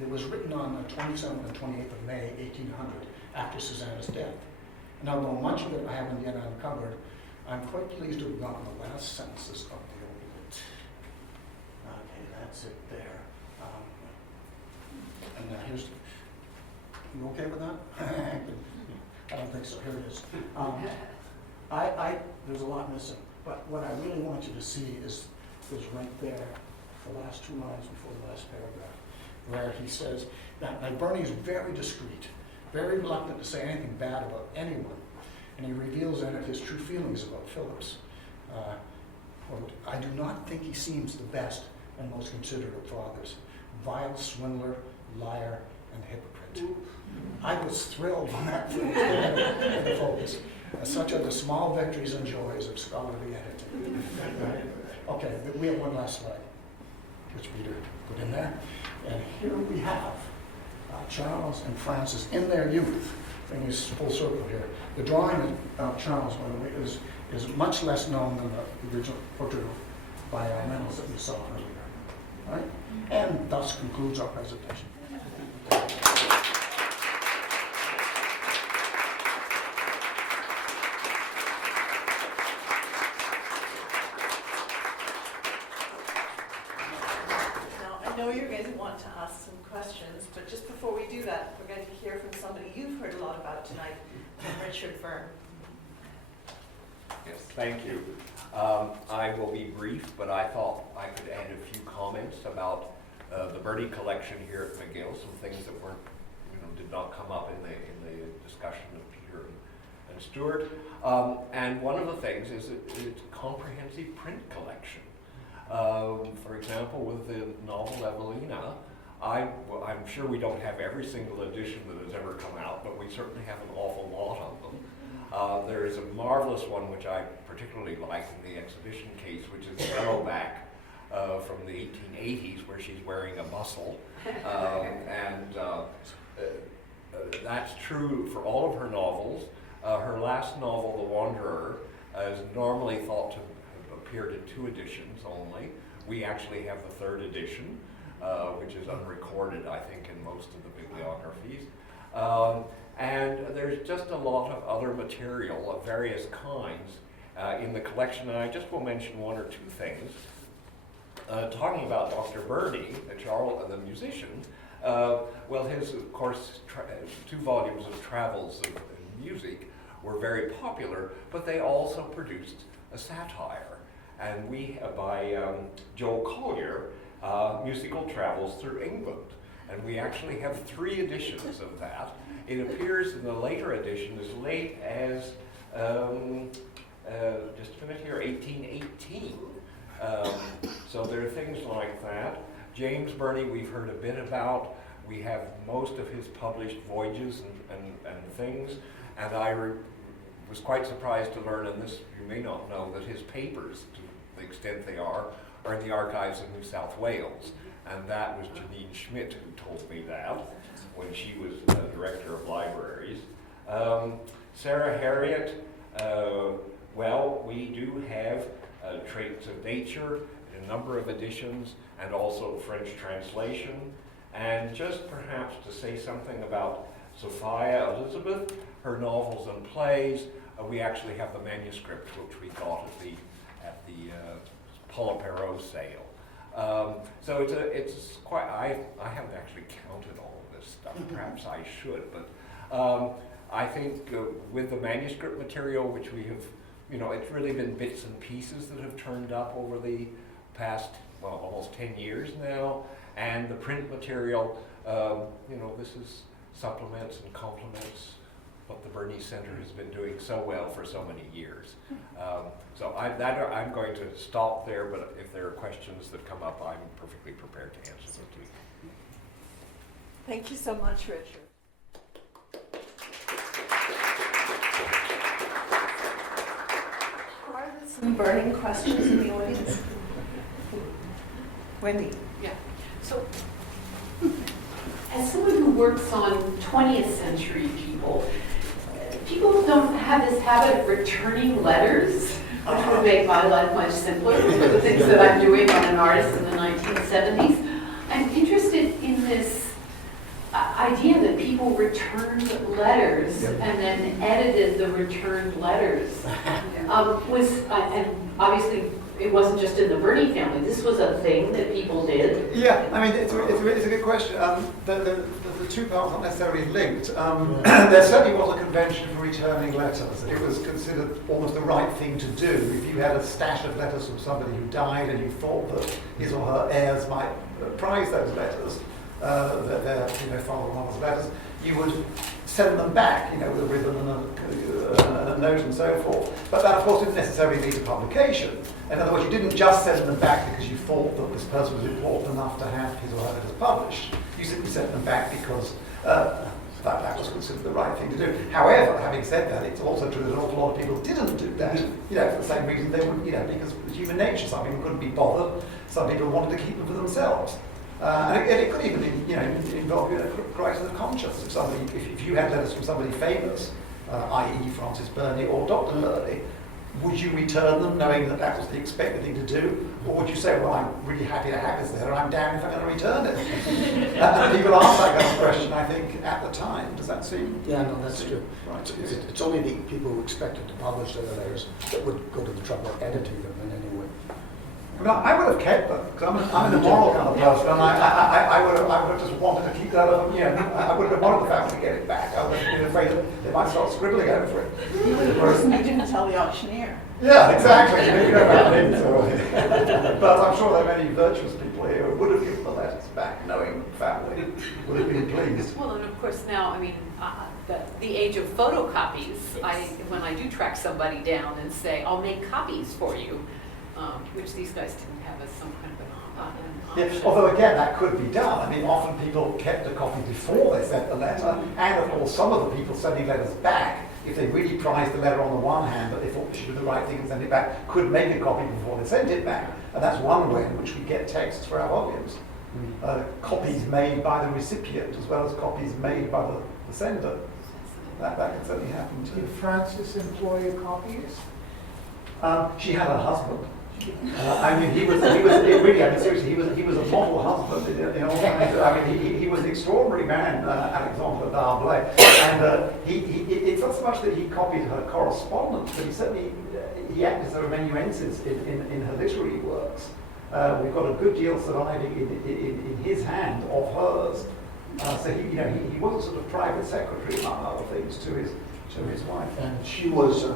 It was written on the 27th and 28th of May, 1800, after Susanna's death. And although much of it I haven't yet uncovered, I'm quite pleased to have gotten the last sentences of the obit. Okay, that's it there. And now here's, you okay with that? I don't think so, here it is. There's a lot missing, but what I really want you to see is right there, the last 2 lines before the last paragraph, where he says that Burney is very discreet, very reluctant to say anything bad about anyone, and he reveals in it his true feelings about Phillips. Quote, I do not think he seems the best and most considerate of fathers, vile swindler, liar, and hypocrite. I was thrilled when that phrase came in the focus. Such are the small victories and joys of scholarly editing. Okay, we have one last slide, which Peter put in there. And here we have Charles and Frances in their youth. Bring us full circle here. The drawing of Charles, by the way, is much less known than the original portrait by Reynolds that we saw earlier. Right? And thus concludes our presentation. I know you're going to want to ask some questions, but just before we do that, we're going to hear from somebody you've heard a lot about tonight, Richard Byrne. Yes, thank you. I will be brief, but I thought I could add a few comments about the Burney collection here at McGill, some things that weren't, did not come up in the discussion of Peter and Stuart. And one of the things is it's a comprehensive print collection. For example, with the novel Evelina, I'm sure we don't have every single edition that has ever come out, but we certainly have an awful lot of them. There is a marvelous one which I particularly like in the exhibition case, which is Yellowback from the 1880s, where she's wearing a bustle. That's true for all of her novels. Her last novel, The Wanderer, is normally thought to have appeared in 2 editions only. We actually have the 3rd edition, which is unrecorded, I think, in most of the bibliographies. And there's just a lot of other material of various kinds in the collection, and I just will mention 1 or 2 things. Talking about Dr. Burney, Charles, the musician, well, his, of course, 2 volumes of travels of music were very popular, but they also produced a satire, and we, by Joel Collier, Musical Travels Through England. And we actually have 3 editions of that. It appears in the later edition as late as, just a minute here, 1818. So there are things like that. James Burney, we've heard a bit about. We have most of his published voyages and things. And I was quite surprised to learn, and this you may not know, that his papers, to the extent they are are in the archives of New South Wales. And that was Janine Schmidt who told me that when she was director of libraries. Sarah Harriott, well, we do have Traits of Nature in a number of editions, and also French translation. And just perhaps to say something about Sophia Elizabeth, her novels and plays, we actually have the manuscript which we got at the Paula Perot sale. So it's quite, I haven't actually counted all of this stuff, perhaps I should, but I think with the manuscript material, which we have, it's really been bits and pieces that have turned up over the past, well, almost 10 years now, and the print material, this is supplements and complements what the Burney Centre has been doing so well for so many years. So I'm going to stop there, but if there are questions that come up, I'm perfectly prepared to answer them too. Thank you so much, Richard. Are there some burning questions in the audience? Wendy. Yeah. So, as someone who works on 20th century people, people don't have this habit of returning letters, which would make my life much simpler, the things that I'm doing on an artist in the 1970s. I'm interested in this idea that people returned letters and then edited the returned letters. And obviously it wasn't just in the Burney family. This was a thing that people did. Yeah, I mean, it's a good question. The two parts aren't necessarily linked. There certainly was a convention for returning letters. It was considered almost the right thing to do. If you had a stash of letters from somebody who died and you thought that his or her heirs might prize those letters, that their father or mother's letters, you would send them back, with a ribbon and a note and so forth. But that, of course, didn't necessarily lead to publication. In other words, you didn't just send them back because you thought that this person was important enough to have his or her letters published. You simply sent them back because that was considered the right thing to do. However, having said that, it's also true that an awful lot of people didn't do that. For the same reason they would, because it's human nature. Some people couldn't be bothered. Some people wanted to keep them for themselves. And it could even involve a crisis of conscience. If you had letters from somebody famous, i.e. Frances Burney or Dr. Burney, would you return them knowing that that was the expected thing to do? Or would you say, well, I'm really happy to have this letter, I'm damned if I'm going to return it? And people asked that kind of question, I think, at the time. Does that seem? Yeah, no, that's true. Right. It's only the people who expected to publish their letters that would go to the trouble of editing them in any way. I mean, I would have kept them, because I'm an immoral kind of person, and I would have just wanted to keep that up, I would have wanted the family to get it back. I would have been afraid that they might start scribbling over it. You were the person who didn't tell the auctioneer. Yeah, exactly. But I'm sure there are many virtuous people here who would have given the letters back, knowing the family would have been pleased. Well, and of course now, I mean, the age of photocopies, when I do track somebody down and say, I'll make copies for you, which these guys didn't have as some kind of an option. Although again, that could be done. I mean, often people kept a copy before they sent the letter, and of course some of the people sending letters back, if they really prized the letter on the one hand, but they thought they should do the right thing and send it back, could make a copy before they sent it back. And that's one way in which we get texts for our volumes. Copies made by the recipient as well as copies made by the sender. That can certainly happen too. Did Frances employ copyists? She had a husband. I mean, he was really, I mean, seriously, he was a model husband. I mean, he was an extraordinary man, Alexandre D'Arblay, and it's not so much that he copied her correspondence, but he certainly he acted as a amanuensis in her literary works. We've got a good deal surviving in his hand of hers. So he was a sort of private secretary, among other things, to his wife. And she was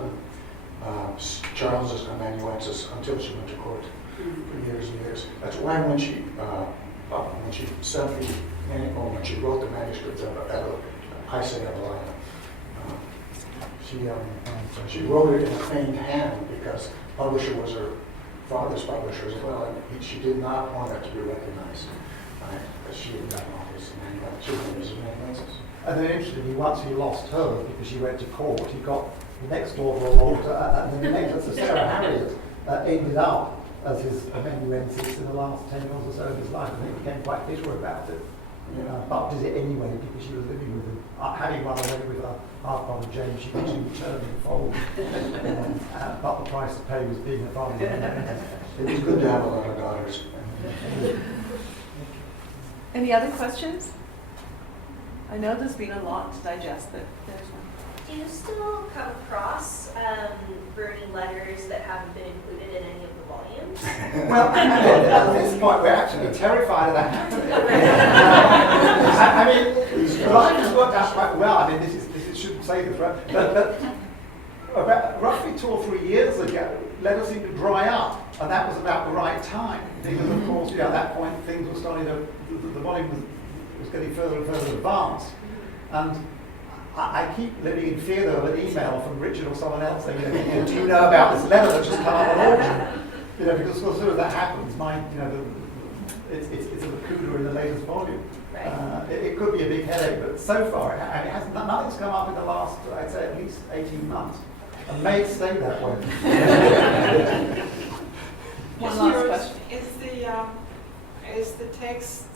Charles's amanuensis until she went to court for years and years. That's why when she sent when she wrote the manuscript of Evelina, she wrote it in a feigned hand because the publisher was her father's publisher as well, and she did not want it to be recognized because she had gotten all his amanuensis. And then interestingly, once he lost hers because she went to court, he got the next door for a auditor, and then the next, so Sarah Harriott ended up as his amanuensis in the last 10 years or so of his life, and he became quite bitter about it. But did it anyway because she was living with him. Having run away with her half-brother James, she returned in the fold. But the price to pay was being a father. It was good to have a lot of daughters. Any other questions? I know there's been a lot to digest, but there's one. Do you still come across Burney letters that haven't been included in any of the volumes? Well, at this point, we're actually terrified of that happening. I mean, the life has worked out quite well. I mean, this shouldn't say this, right? But about roughly 2 or 3 years ago, letters seemed to dry up, and that was about the right time. Because, of course, at that point, things were starting to, the volume was getting further and further advanced. And I keep living in fear, though, of an email from Richard or someone else saying, do you know about this letter that's just come up on auction? Because as soon as that happens, it's a lacuna in the latest volume. Right. It could be a big headache, but so far, nothing's come up in the last, I'd say, at least 18 months. And may stay that way. One last question. Is the text,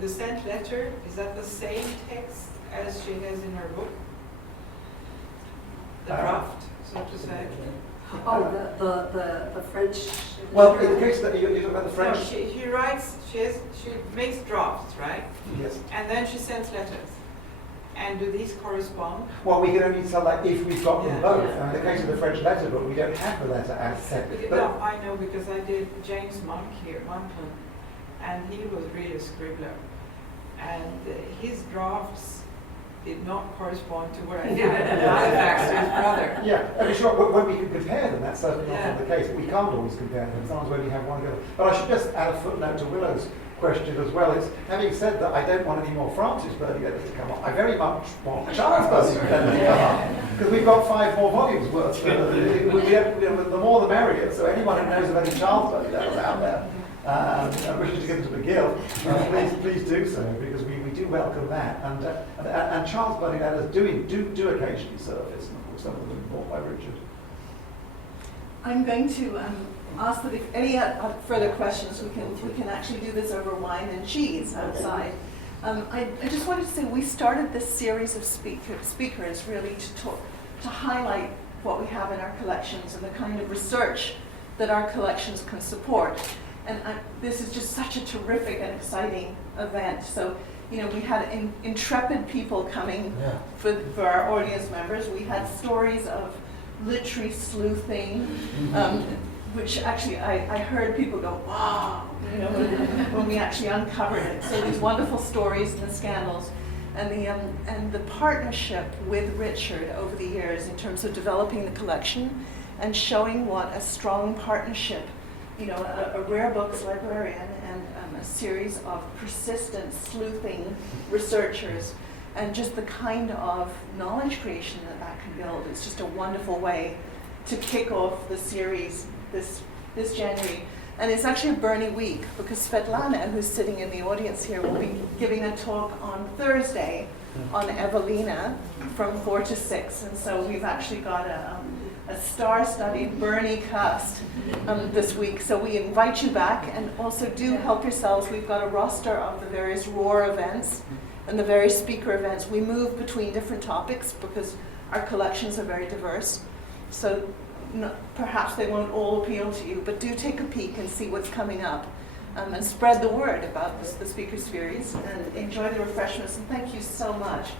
the sent letter, is that the same text as she has in her book? The draft, so to say? Oh, the French. Well, in the case that you're talking about the French. No, she writes, she makes drafts, right? Yes. And then she sends letters. And do these correspond? Well, we can only tell that if we've got them Yeah. both. In the case of the French letter book, we don't have the letter as separate. No, I know because I did James Monk here, Monkland, and he was really a scribbler. And his drafts did not correspond to what I did at Halifax to his brother. Yeah, I mean, sure, when we can compare them, that's certainly not the case. We can't always compare them, sometimes when you have one together. But I should just add a footnote to Willow's question as well. It's, having said that, I don't want any more Frances Burney letters to come up. I very much want Charles Burney letters to come up. Because we've got 5 more volumes worth. The more the merrier, so anyone who knows of any Charles Burney letters out there, and wishes to give them to McGill, please do so, because we do welcome that. And Charles Burney letters do occasionally surface, and of course some of them have been bought by Richard. I'm going to ask that if any further questions, we can actually do this over wine and cheese outside. I just wanted to say we started this series of speakers really to highlight what we have in our collections and the kind of research that our collections can support. And this is just such a terrific and exciting event. So, we had intrepid people coming for our audience members. We had stories of literary sleuthing, which actually I heard people go, wow, when we actually uncovered it. So these wonderful stories and the scandals, and the partnership with Richard over the years in terms of developing the collection and showing what a strong partnership, a rare books librarian and a series of persistent sleuthing researchers, and just the kind of knowledge creation that can build. It's just a wonderful way to kick off the series this January. And it's actually a Burney week, because Svetlana, who's sitting in the audience here, will be giving a talk on Thursday on Evelina from 4 to 6. And so we've actually got a star-studded Burney cast this week. So we invite you back, and also do help yourselves. We've got a roster of the various ROAAr events and the various speaker events. We move between different topics because our collections are very diverse. So perhaps they won't all appeal to you, but do take a peek and see what's coming up, and spread the word about the speaker series, and enjoy the refreshments. And thank you so much